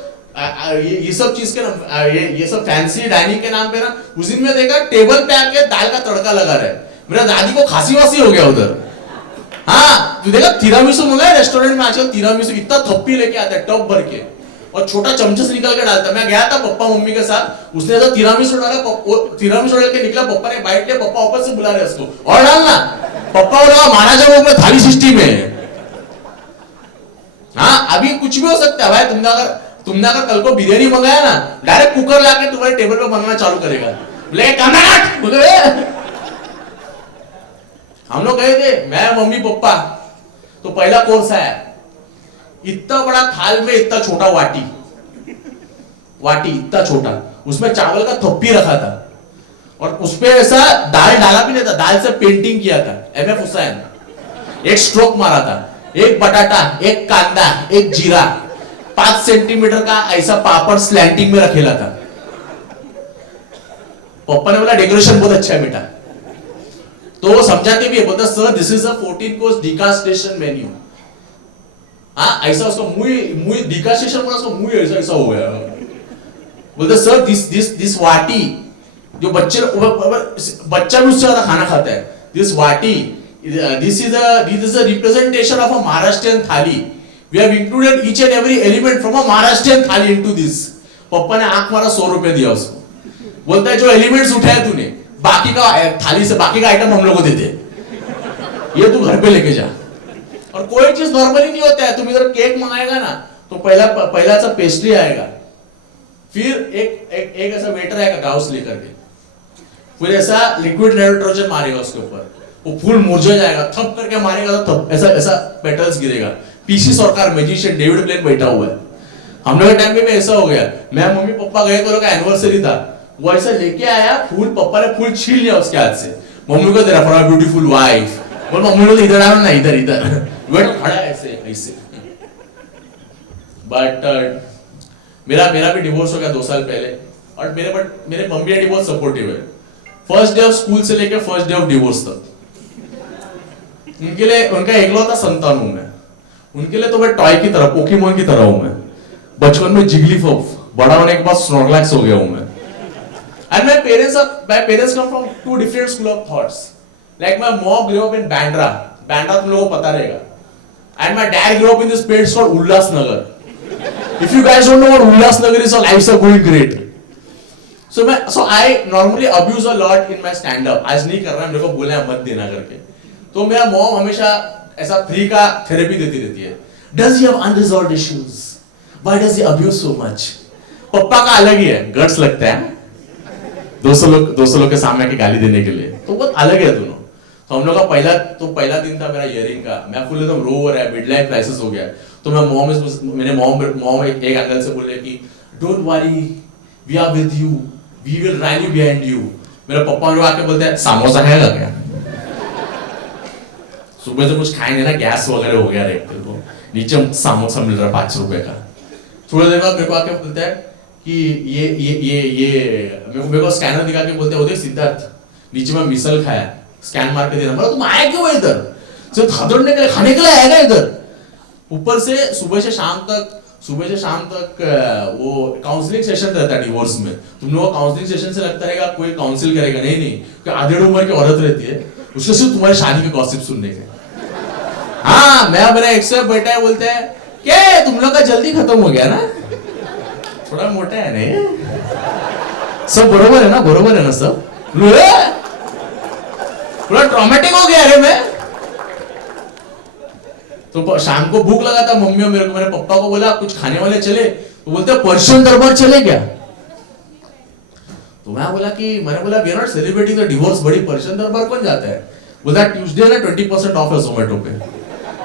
ये सब चीज के ना, ये सब फैंसी डाइनिंग के नाम पे ना, उस दिन में देखा टेबल पे आके दाल का तड़का लगा रहा है। मेरा दादी को खांसी वासी हो गया उधर। हाँ तू देखा तिरामिसू मंगाया रेस्टोरेंट में, आजकल तिरामिसू इतना थप्पी लेके आता है टब भर के, और छोटा चमचे से निकल के डालता। मैं गया था पप्पा मम्मी के साथ, उसने ऐसा तिरामिसू डाला, तिरामिसू डाल के निकला, पप्पा ने बाइट लिया, पप्पा ऊपर से बुला रहे उसको और डालना। पप्पा बोला महाराजा वो में थाली सिस्टम है। हाँ अभी कुछ भी हो सकता है भाई, तुमने अगर कल को बिरयानी मंगाया ना, डायरेक्ट कुकर लाके तुम्हारे टेबल पे बनाना चालू करेगा। बोले हम लोग गए थे मैं मम्मी पप्पा, तो पहला कोर्स आया, इतना बड़ा थाल में इतना छोटा वाटी इतना छोटा, उसमें चावल का थप्पी रखा था, और उसपे ऐसा दाल डाला भी नहीं था, दाल से पेंटिंग किया था MF हुसैन, एक स्ट्रोक मारा था, एक बटाटा, एक कांदा, एक जीरा, 5 सेंटीमीटर का ऐसा पापड़ स्लैंटिंग में रखेला था। पप्पा ने बोला डेकोरेशन बहुत अच्छा है बेटा, तो वो समझाते भी है, बोलता sir this is a 14 course degustation menu. हाँ ऐसा उसका मुंह डिकास्ट्रेशन पर उसका मुंह ऐसा ऐसा हो गया। बोलते सर दिस वाटी जो बच्चा भी उससे ज्यादा खाना खाता है, दिस वाटी this is a representation of a Maharashtrian thali, we have included each and every element from a Maharashtrian thali into this. पप्पा ने आंख मारा 100 रुपए दिया उसको, बोलता है जो एलिमेंट्स उठाए तूने बाकी का थाली से बाकी का आइटम हम लोग को दे दे, ये तू घर पे लेके जा। और कोई चीज नॉर्मली नहीं होता है, तुम इधर केक मंगाएगा ना तो पहला सा पेस्ट्री आएगा, फिर एक ऐसा वेटर आएगा गाउस लेकर के, फिर ऐसा लिक्विड नाइट्रोजन मारेगा उसके ऊपर, वो फूल मुरझा जाएगा, थप करके मारेगा तो थप ऐसा पेटल्स गिरेगा। पीसी सरकार मैजिशियन डेविड ब्लेन बैठा हुआ है। हम लोग के टाइम में भी ऐसा हो गया, मैं मम्मी पापा गए तो लोग का एनिवर्सरी था, वो ऐसा लेके आया फूल, पापा ने फूल छीन लिया उसके हाथ से, मम्मी को दे रहा फॉर अ ब्यूटीफुल वाइफ, बोल मम्मी को इधर आना ना, इधर वेट खड़ा है ऐसे। बट मेरा भी डिवोर्स हो गया 2 साल पहले, और मेरे मम्मी डैडी बहुत सपोर्टिव है। फर्स्ट डे ऑफ स्कूल से लेकर फर्स्ट डे ऑफ डिवोर्स तक उनके लिए, उनका एकलौता संतान हूं मैं, उनके लिए तो मैं टॉय की तरह, पोकेमोन की तरह हूं मैं। बचपन में जिगलीफॉफ, बड़ा होने के बाद स्नॉर्लैक्स हो गया हूं मैं। And my parents come from 2 different school of thoughts. Like my mom grew up in Bandra तुम लोगों को पता रहेगा, and my dad grew up in this place called Ulhasnagar. If you guys don't know what Ulhasnagar is, your lives are going great. So I normally abuse a lot in my stand-up. आज नहीं कर रहा, मेरे को बोला है मत देना करके, तो मेरा मॉम हमेशा ऐसा फ्री का थेरेपी देती रहती है। Does he have unresolved issues? Why does he abuse so much? पप्पा का अलग ही है, गट्स लगता है 200 लोग के सामने की गाली देने के लिए, तो बहुत अलग है दोनों। तो हम लोग का पहला दिन था मेरा हियरिंग का, मैं फुल एकदम रो रहा है, मिड लाइफ क्राइसिस हो गया। तो मेरे मॉम एक एंगल से बोले कि don't worry, we are with you, we will rally behind you. मेरे पापा लोग आके बोलते हैं समोसा खाएगा क्या? सुबह से कुछ खाए नहीं ना, गैस वगैरह हो गया रे, तो नीचे समोसा मिल रहा है 5 रुपए का। थोड़ी देर बाद मेरे को आके बोलते हैं कि ये मेरे को स्कैनर दिखा के बोलते हैं, देख सिद्धार्थ नीचे में मिसल खाया, स्कैन मार के देना। बोला तुम आए क्यों इधर? सिर्फ खाने के लिए आएगा इधर? ऊपर से सुबह से शाम तक वो काउंसलिंग सेशन रहता है डिवोर्स में। तुम लोग काउंसलिंग सेशन से लगता रहेगा कोई काउंसिल करेगा, नहीं, क्योंकि आधेड़ उम्र की औरत रहती है, उसको सिर्फ तुम्हारी शादी के गॉसिप सुनने के। हाँ, मेरा एक्स-वाइफ बैठा है, बोलते हैं क्या तुम लोग का जल्दी खत्म हो गया ना, थोड़ा मोटा है नहीं, सब बरोबर है ना सब, थोड़ा ट्रॉमेटिक हो गया अरे मैं। तो शाम को भूख लगा था मम्मी और मेरे पापा को बोला कुछ खाने वाले चले, तो बोलते पर्शियन दरबार चले क्या? तो मैंने बोला we are not celebrating the divorce, बड़ी पर्शियन दरबार कौन जाता है? बोला ट्यूसडे ना 20% ऑफ है जोमेटो पे।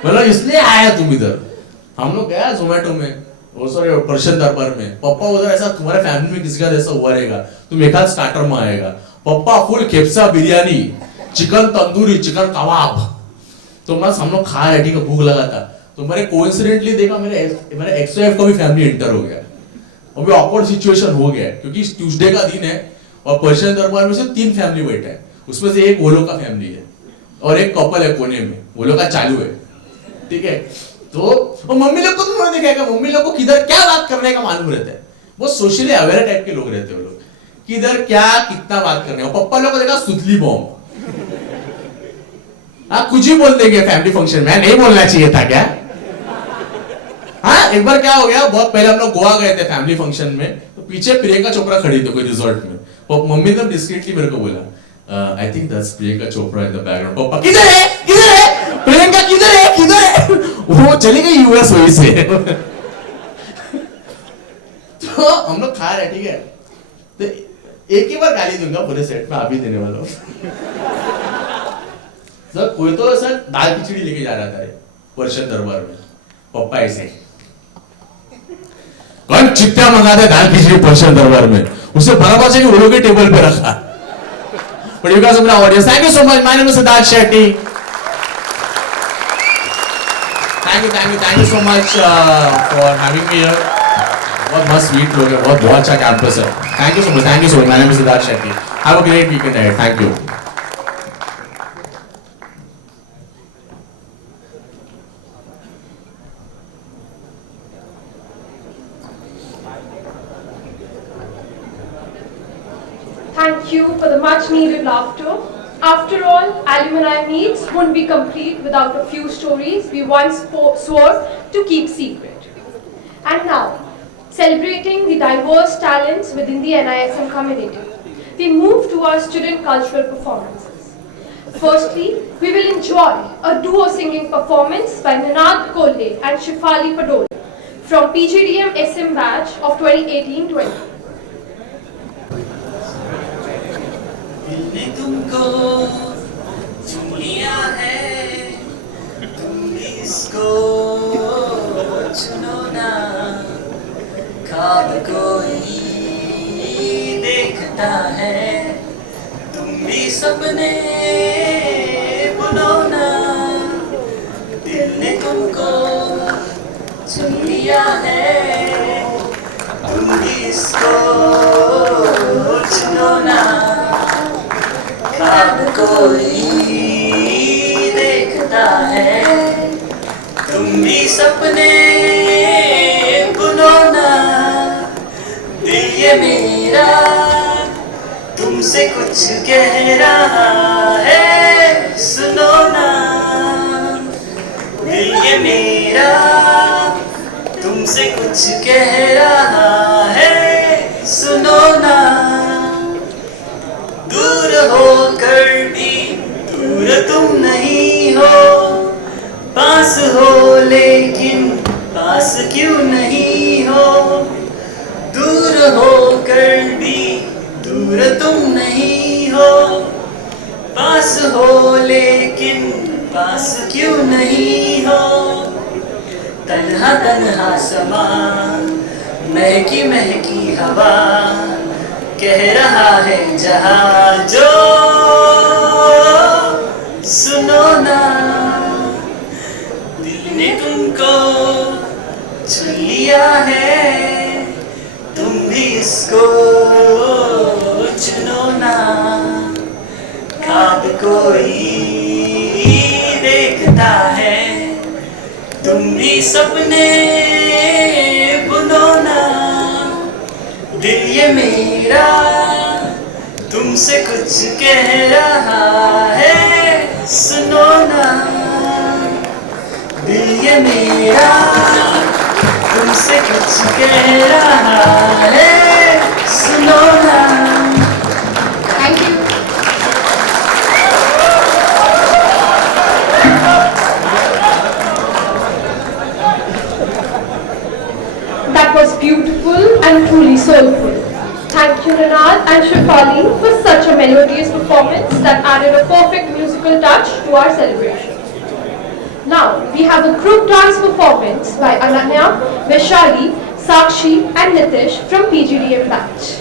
बोला इसलिए आया तुम इधर? हम लोग गया जोमेटो में, सॉरी पर्शियन दरबार में। पप्पा उधर ऐसा तुम्हारे फैमिली में किसी का ऐसा हुआ रहेगा, तुम एक आध स्टार्टर में आएगा। पप्पा फुल खेपसा बिरयानी, चिकन तंदूरी, चिकन कबाब। तो बस हम लोग खा रहे, ठीक है, भूख लगा था। तो मैंने कोइंसिडेंटली देखा मेरे एक्स वाइफ का भी फैमिली एंटर हो गया। अभी ऑकवर्ड सिचुएशन हो गया क्योंकि ट्यूसडे का दिन है और पर्शियन दरबार में से 3 फैमिली बैठे हैं, उसमें से एक वो लोग का फैमिली है और एक कपल है कोने में, वो लोग का चालू है, ठीक है। तो मम्मी लोग को तुमने देखा, मम्मी लोग को किधर क्या बात करने का मालूम रहता है, वो सोशली अवेयर टाइप के लोग रहते हैं वो लोग, किधर क्या कितना बात करने का। पप्पा लोग को देखा सुतली बॉम्ब, हाँ कुछ ही बोल देंगे फैमिली फंक्शन में, नहीं बोलना चाहिए था क्या? हाँ एक बार क्या हो गया, बहुत पहले हम लोग गोवा गए थे फैमिली फंक्शन में, तो पीछे प्रियंका चोपड़ा खड़ी थी कोई रिजॉर्ट में, और मम्मी ने डिस्क्रीटली मेरे को बोला I think that's Priyanka Chopra in the background. पापा किधर है प्रियंका, किधर है? वो चली गई यूएस वहीं से। तो हम लोग खा रहे, ठीक है, तो एक ही बार गाली दूंगा पूरे सेट में, अभी देने वाला हूं। सर कोई तो सर दाल खिचड़ी लेके जा रहा था पर्शियन दरबार में, पप्पा ऐसे कौन चिट्टा मंगा दे दाल खिचड़ी पर्शियन दरबार में, उसे बराबर से वो लोग के टेबल पे रखा। बट यू गाइस अपना audience, thank you so much, my name is Siddharth Shetty, thank you so much for having me here. बहुत मस्त स्वीट लोग है, बहुत अच्छा कैंपस है। Thank you so much, my name is Siddharth Shetty, have a great weekend ahead, thank you. you for the much needed laughter. After all, alumni meets wouldn't be complete without a few stories we once swore to keep secret. And now, celebrating the diverse talents within the NISM community, we move to our student cultural performances. Firstly, we will enjoy a duo singing performance by Ninad Kolle and Shifali Padole from PGDM SM batch of 2018-20. दिल ने तुमको चुन लिया है, तुम इसको चुनो ना। ख्वाब कोई देखता है, तुम भी सपने बुनो ना। दिल ने तुमको चुन लिया है, तुम भी इसको चुनो ना। ख्वाब कोई देखता है, तुम भी सपने बुनो ना। दिल ये मेरा तुमसे कुछ कह रहा है, सुनो ना। दिल ये मेरा तुमसे कुछ कह रहा है, सुनो ना। दूर होकर भी दूर तुम नहीं हो, पास हो लेकिन पास क्यों नहीं हो। दूर होकर भी दूर तुम नहीं हो, पास हो लेकिन पास क्यों नहीं हो। तन्हा तन्हा समा, महकी महकी हवा, कह रहा है जहां जो, सुनो ना। दिल ने तुमको चुन लिया है, तुम भी इसको चुनो ना। ख्वाब कोई देखता है, तुम भी सपने बुनो ना। दिल ये मेरा तुमसे कुछ कह रहा है, सुनो ना। दिल ये मेरा तुमसे कुछ कह रहा है, सुनो ना। Thank you. That was beautiful and truly soulful. Thank you, Ninad and Shifali, for such a melodious performance that added a perfect musical touch to our celebration. Now, we have a group dance performance by Ananya, Vaishali, Sakshi and Nitish from PGDM batch.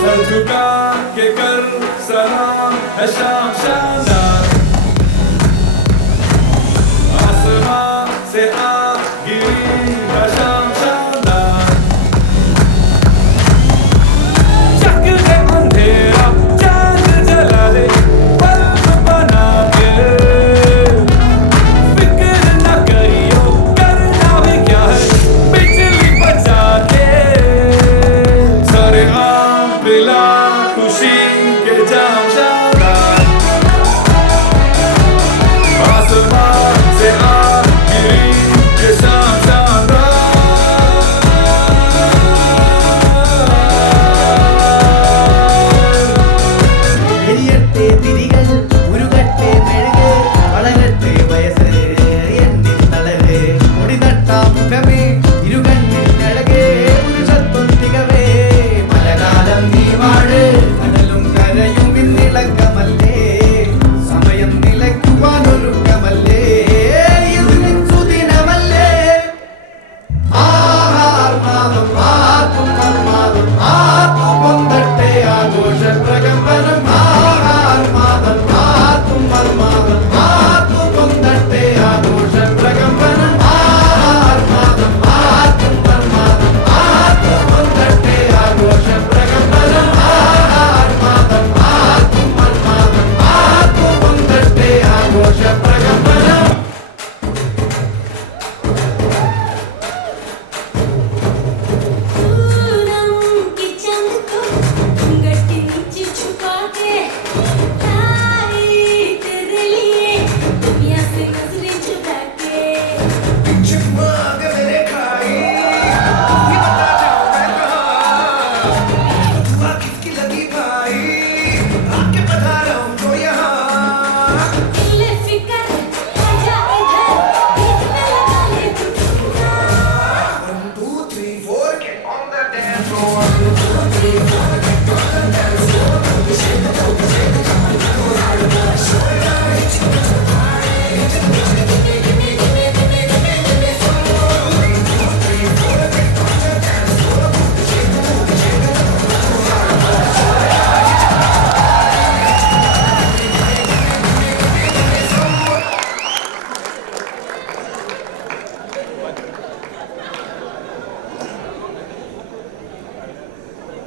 Sir झुका के कर सलाम है शाम शानदार आसमां से आ गिरी है शाम शानदार चक दे अंधेरा चांद जला दे बल्ब बना के फिक्र न करियो करना भी क्या है बिजली बचा के सारे आम पिला खुशी के जाम शानदार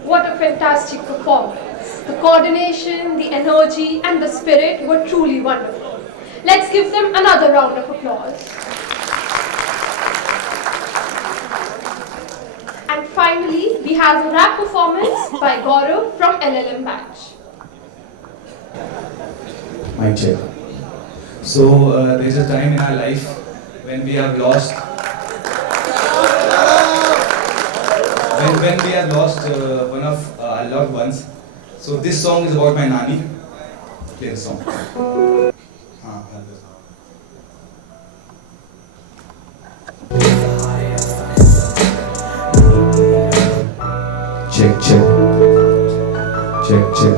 What a fantastic performance. The coordination, the energy and the spirit were truly wonderful. Let's give them another round of applause. And finally, we have a rap performance by Gaurav from LLM batch. Mic check. So there's a time in our life when we have lost when we have lost one of our loved ones. So this song is about my nani. Play the song. Check check check check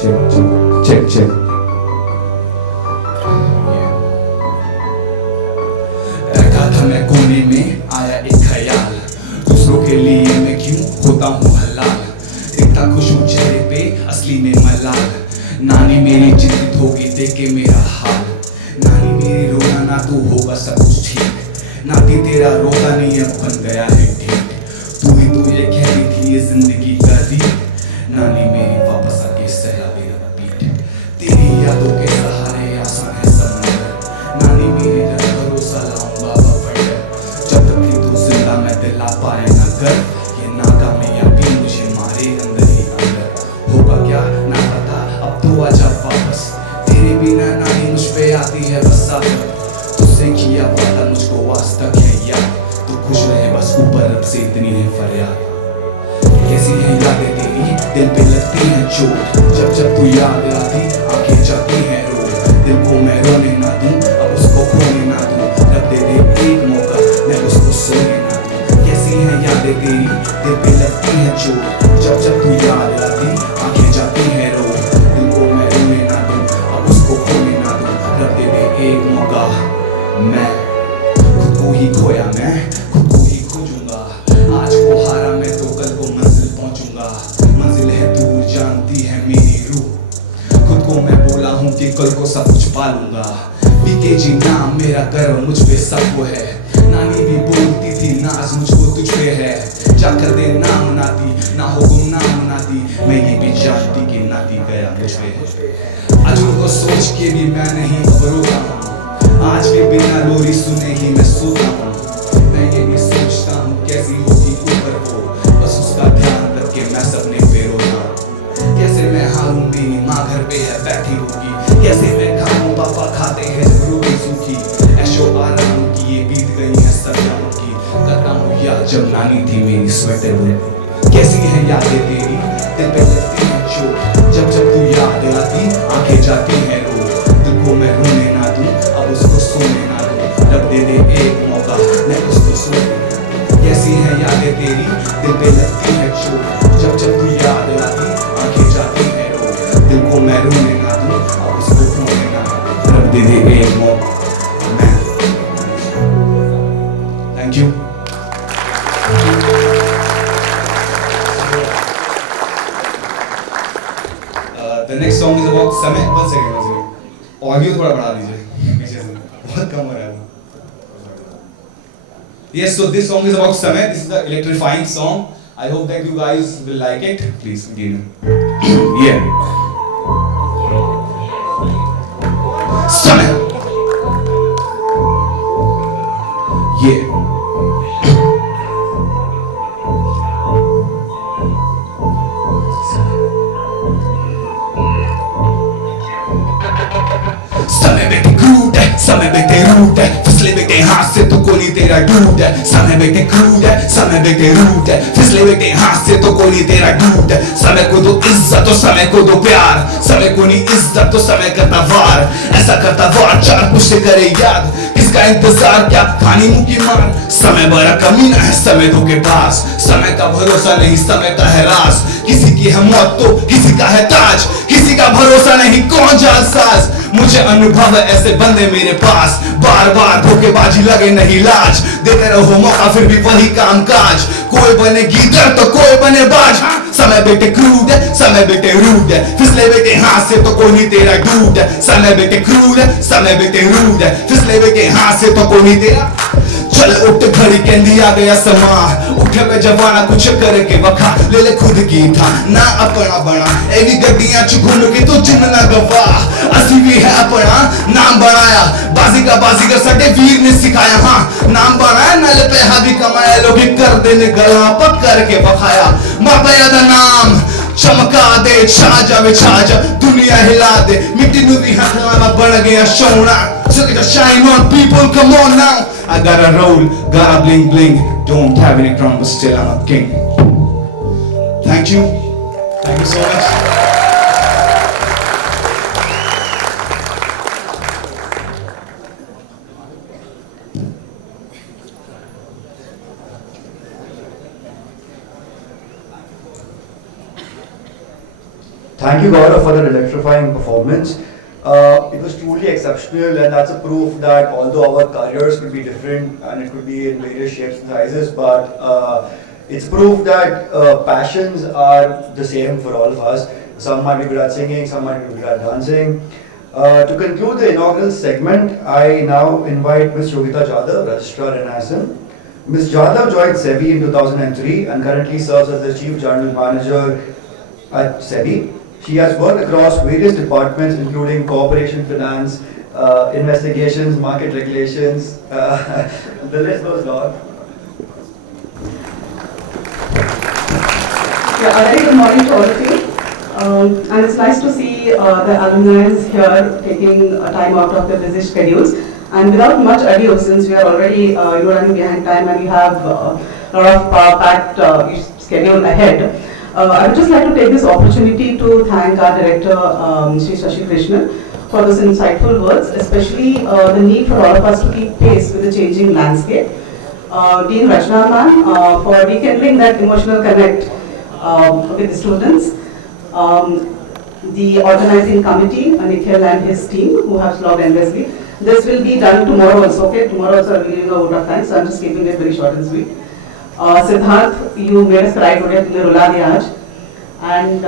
check check check check. बैठा था मैं कोने में, आया एक ख्याल, दूसरों के लिए मैं क्यों होता हूँ हलाल। दिखता खुश हूँ चेहरे पे, असली में मलाल। नानी मेरी चिंतित होगी देख के मेरा हाल। नानी मेरी रोना ना तू होगा सब कुछ ठीक। नाती तेरा रोता नहीं अब बन गया है ठीक। तू ही तो ये कह रही थी ये जिंदगी का दी। नानी मेरी वापस आके सहला मेरा पीठ। तेरी यादों के सहारे आसान है समंदर। नानी मेरी रख भरोसा लाऊंगा बफर। जब तक कि तू जिंदा मैं दिला पाए ना कर। ये नाकामियां भी मुझे मारे अंदर ही अंदर। होगा क्या ना पता अब तो आजा वापस। तेरे बिना नानी मुझ पे आती है बस आफत। तुझसे किया वादा मुझको आज तक है याद। तू खुश रहे बस ऊपर रब से इतनी है फरियाद। कैसी है यादें तेरी दिल पे लगती है चोट। जब जब तू याद आती आंखें जाती हैं रो। दिल को मैं रोने ना दूं अब उसको खोने ना दूं। रब दे दे एक मौका मैं उसको सोने ना दूं। कैसी है यादें तेरी दिल पे लगती है चोट। जब जब तू याद आती आंखें जाती हैं रो। दिल को मैं रोने ना दूं अब उसको खोने ना दूं। रब दे दे एक मौका मैं खुद को ही खोया मैं खुद को ही खोजूंगा। आज को हारा मैं तो कल को मंजिल पहुंचूंगा। मंजिल है दूर जानती है मेरी रूह। खुद को मैं बोला हूँ कि कल को सब कुछ पालूंगा। बीकेजी नाम मेरा गर्व मुझ पे सबको है। नानी भी बोलती थी नाज मुझको तुझ पे है। जाकर दे नाम नाती ना हो गुमनाम नाती। मैं ये भी जानती कि नाती गया मुझ पे। आज उनको सोच के भी मैं नहीं अब रोता हूँ। आज के बिना लोरी सुने ही मैं सोता हूँ। मैं ये भी सोचता हूँ कैसी होगी ऊपर वो। बस उसका ध्यान रख के मैं सपने पे रोता हूँ। कैसे मैं हारूं मेरी माँ घर पे है बैठी होगी। कैसे मैं खाऊं पापा खाते हैं रोटी सूखी। ऐशो आराम की ये बीत गई है सदियों की। करता हूँ याद जब नानी थी मेरी स्वेटर बुनती। कैसी है यादें तेरी दिल पे लगती है चोट। जब जब तू याद आती आंखें जाती हैं रो। दिल को मैं रोने ना दूं अब उसको सोने ना दूं। रब दे दे एक मौका मैं उसको सोने ना दूं। कैसी है यादें तेरी दिल पे लगती है चोट। जब जब तू याद आती आंखें जाती हैं रो। दिल को मैं रोने ना दूं अब उसको खोने ना दूं। रब दे दे एक मौका मैं। Thank you. The next song is about समय। one second ऑडियो थोड़ा बढ़ा दीजिए पीछे से बहुत कम हो रहा है। Yes, so this song is about समय. This is the electrifying song. I hope that you guys will like it. Please begin. Yeah. समय। Yeah. समय बेटे क्रूड है समय बेटे रूट है। फिसले बेटे हाथ से तो कोली तेरा डूट है। समय बेटे क्रूड है समय बेटे रूट है। फिसले बेटे हाथ से तो कोली तेरा डूट है। समय को दो इज्जत तो समय को दो प्यार। समय को नहीं इज्जत तो समय करता वार। ऐसा करता वार चार पुष्ट करे याद। किसका इंतजार क्या खानी मुंह की मार। समय बड़ा कमीना है समय तो के पास। समय का भरोसा नहीं समय का है राज। किसी की है मौत तो किसी का है ताज। किसी का भरोसा नहीं कौन जालसाज। मुझे अनुभव है ऐसे बंदे मेरे पास। बार बार धोखेबाजी लगे नहीं लाज। देते रहो मौका फिर भी वही काम काज। कोई बने गीदड़ तो कोई बने बाज। समय बेटे क्रूड है समय बेटे रूड है। फिसले बेटे हाथ से तो कोई नहीं तेरा डूट है। समय बेटे क्रूड है समय बेटे रूड है। फिसले बेटे हाथ से तो कोई नहीं तेरा चल उठ घड़ी कहंदी आ गया समा उठे में जवाना कुछ करके वखा ले ले खुद की था ना अपना बना ए भी गड्डियां च घूम के तो जिन ना गवा असली भी है अपना नाम बनाया बाजीगर सटे वीर ने सिखाया हाँ नाम बनाया नल पे हावी कमाया लोग कर देने गला पक करके बखाया मरदा दा नाम चमका दे छा जा दुनिया हिला दे मिट्टी नु भी हाथ लाना बढ़ गया सोना so get a shine on people come on now I gotta roll gotta bling bling don't have any crown but still I'm a king thank you so much Thank you, Gaurav, for that electrifying performance. It was truly exceptional, and that's a proof that although our careers could be different and it could be in various shapes and sizes, but it's proof that passions are the same for all of us. Some might be good at singing, some might be good at dancing. To conclude the inaugural segment, I now invite Ms. Yogita Jadhav, Registrar NISM. Ms. Jadhav joined SEBI in 2003 and currently serves as the Chief General Manager at SEBI. She has worked across various departments including corporation finance, investigations, market regulations, the list goes on. Yeah, a very good morning to all of you. And it's nice to see the alumni here taking time out of their busy schedules. And without much ado, since we are already running behind time and we have a lot of packed schedule ahead, I would just like to take this opportunity to thank our director, Shri Shashi Krishnan, for those insightful words, especially the need for all of us to keep pace with the changing landscape. Dean Rachna ma'am, for rekindling that emotional connect with the students. The organizing committee, Nikhil and his team, who have slogged endlessly. This will be done tomorrow also, okay? Tomorrow also I will give you a vote of thanks, so I'm just keeping it very short and sweet. Siddharth, you made us cry today, तुमने रुला दिया आज. And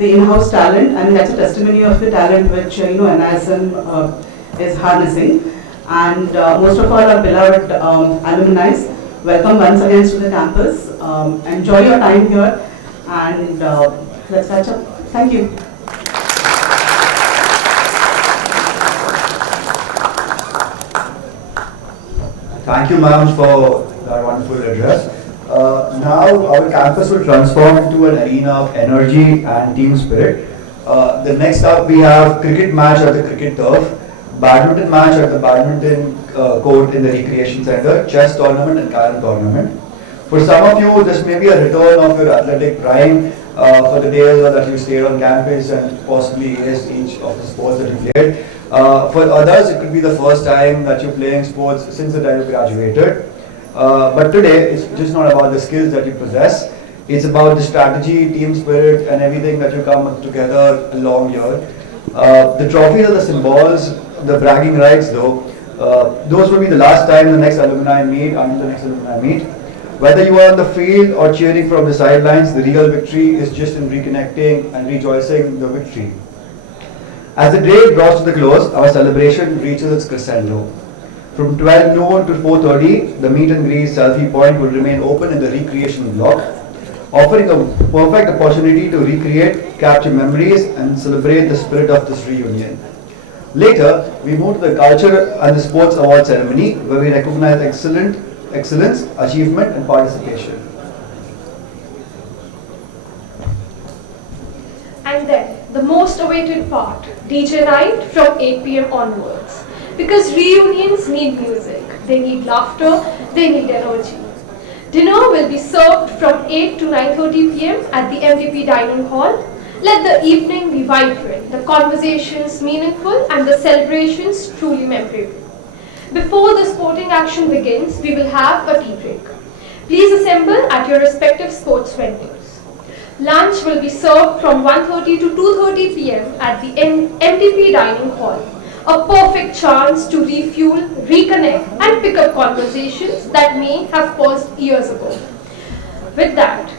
the in-house talent, I mean that's a testimony of the talent which NISM is harnessing. And most of all our beloved alumni, welcome once again to the campus. Enjoy your time here and let's catch up. Thank you. Thank you, ma'am, for that wonderful address. Now our campus will transform into an arena of energy and team spirit. The next up we have cricket match at the cricket turf, badminton match at the badminton court in the recreation center, chess tournament and carrom tournament. For some of you, this may be a return of your athletic prime for the days that you stayed on campus and possibly aced each of the sports that you played. For others, it could be the first time that you're playing sports since the time you graduated. But today, it's just not about the skills that you possess. It's about the strategy, team spirit, and everything that you come together along here. The trophies are the symbols, the bragging rights though. Those will be the last time the next alumni meet, until the next alumni meet. Whether you are on the field or cheering from the sidelines, the real victory is just in reconnecting and rejoicing the victory. As the day draws to the close, our celebration reaches its crescendo. From 12 noon to 4:30, the meet and greet selfie point will remain open in the recreation block, offering a perfect opportunity to recreate, capture memories and celebrate the spirit of this reunion. Later, we move to the culture and the sports award ceremony where we recognize excellence, achievement and participation. And then, the most awaited part, DJ night from 8 p.m. onwards. Because reunions need music, they need laughter, they need energy. Dinner will be served from 8 to 9:30 p.m. at the MVP Dining Hall. Let the evening be vibrant, the conversations meaningful and the celebrations truly memorable. Before the sporting action begins, we will have a tea break. Please assemble at your respective sports venues. Lunch will be served from 1:30 to 2:30 p.m. at the MTP Dining Hall. A perfect chance to refuel, reconnect and pick up conversations that may have paused years ago. With that,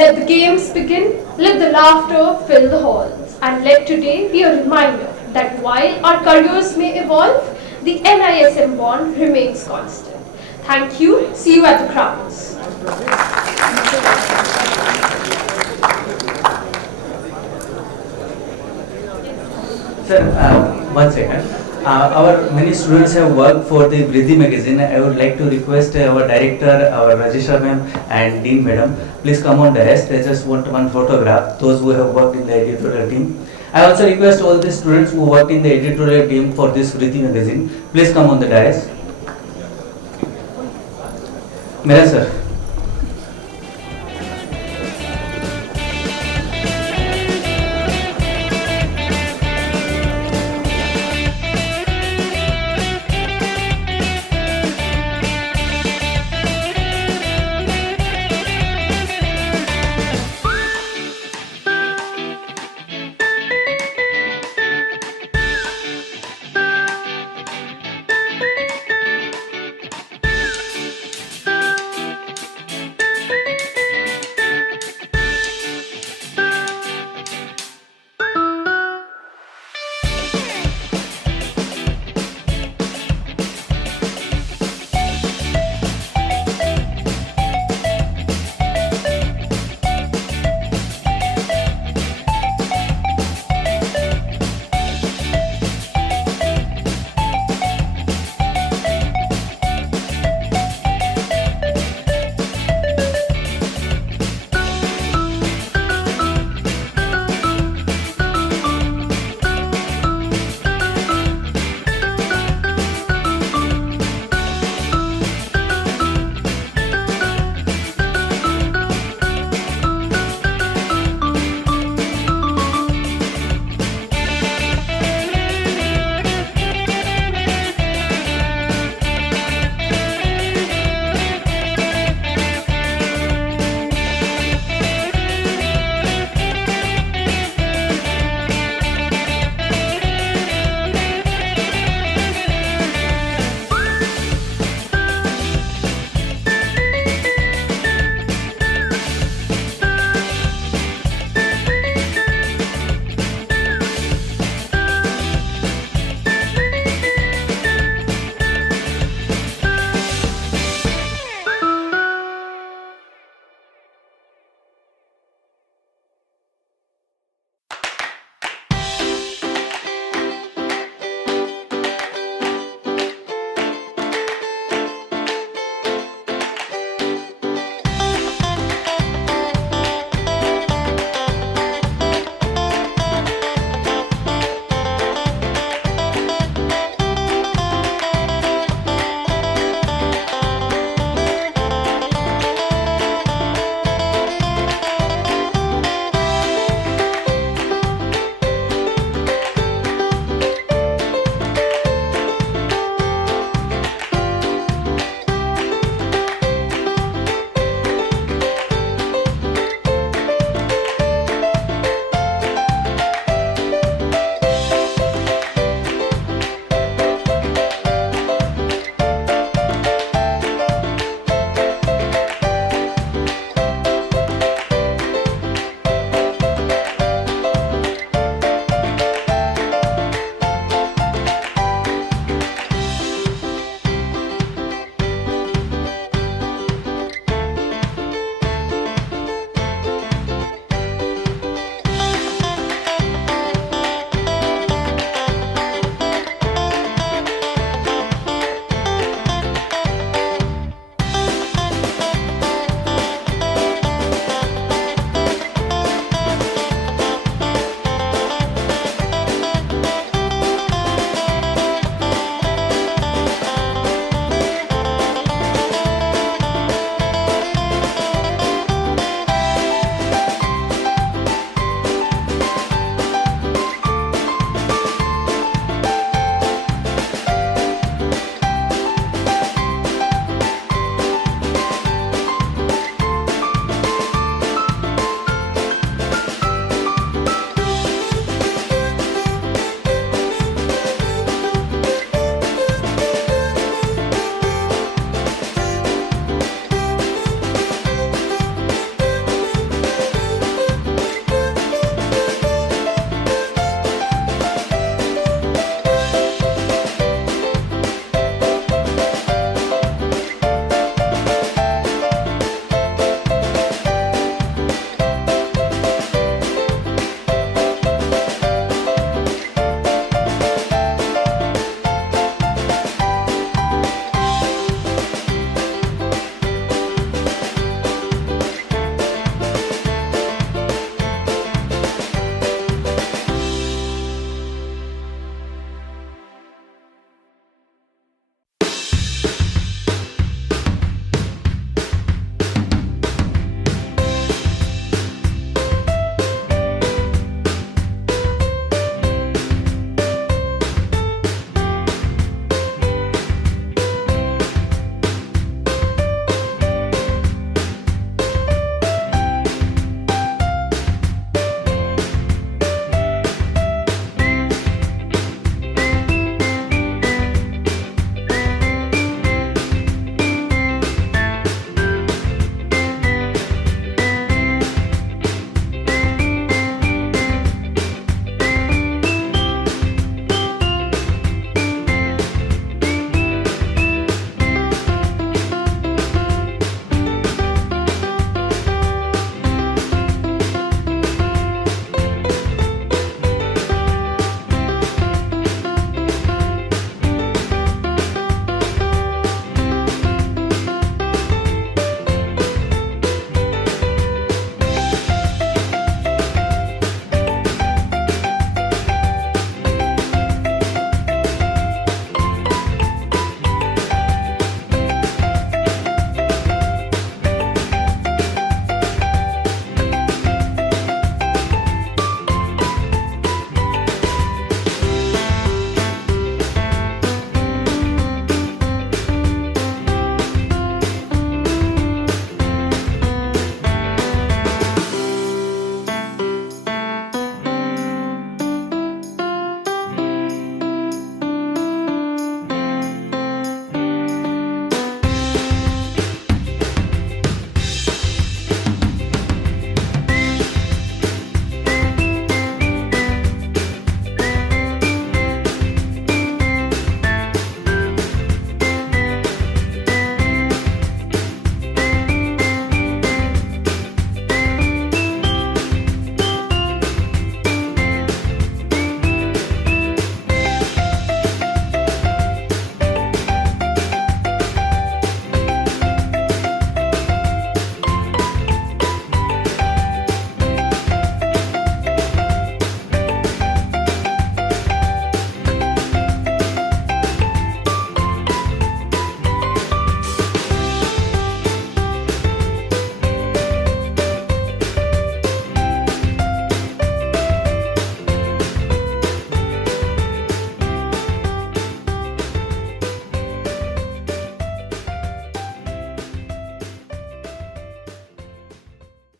let the games begin, let the laughter fill the halls, and let today be a reminder that while our careers may evolve, the NISM bond remains constant. Thank you. See you at the crowns. Sir, 1 second. Our many students have worked for the Vriddhi magazine. I would like to request our director, our Registrar ma'am and Dean madam, please come on dais. They just want one photograph, those who have worked in the editorial team. I also request all the students who worked in the editorial team for this Vriddhi magazine, please come on the dais. Mera sir.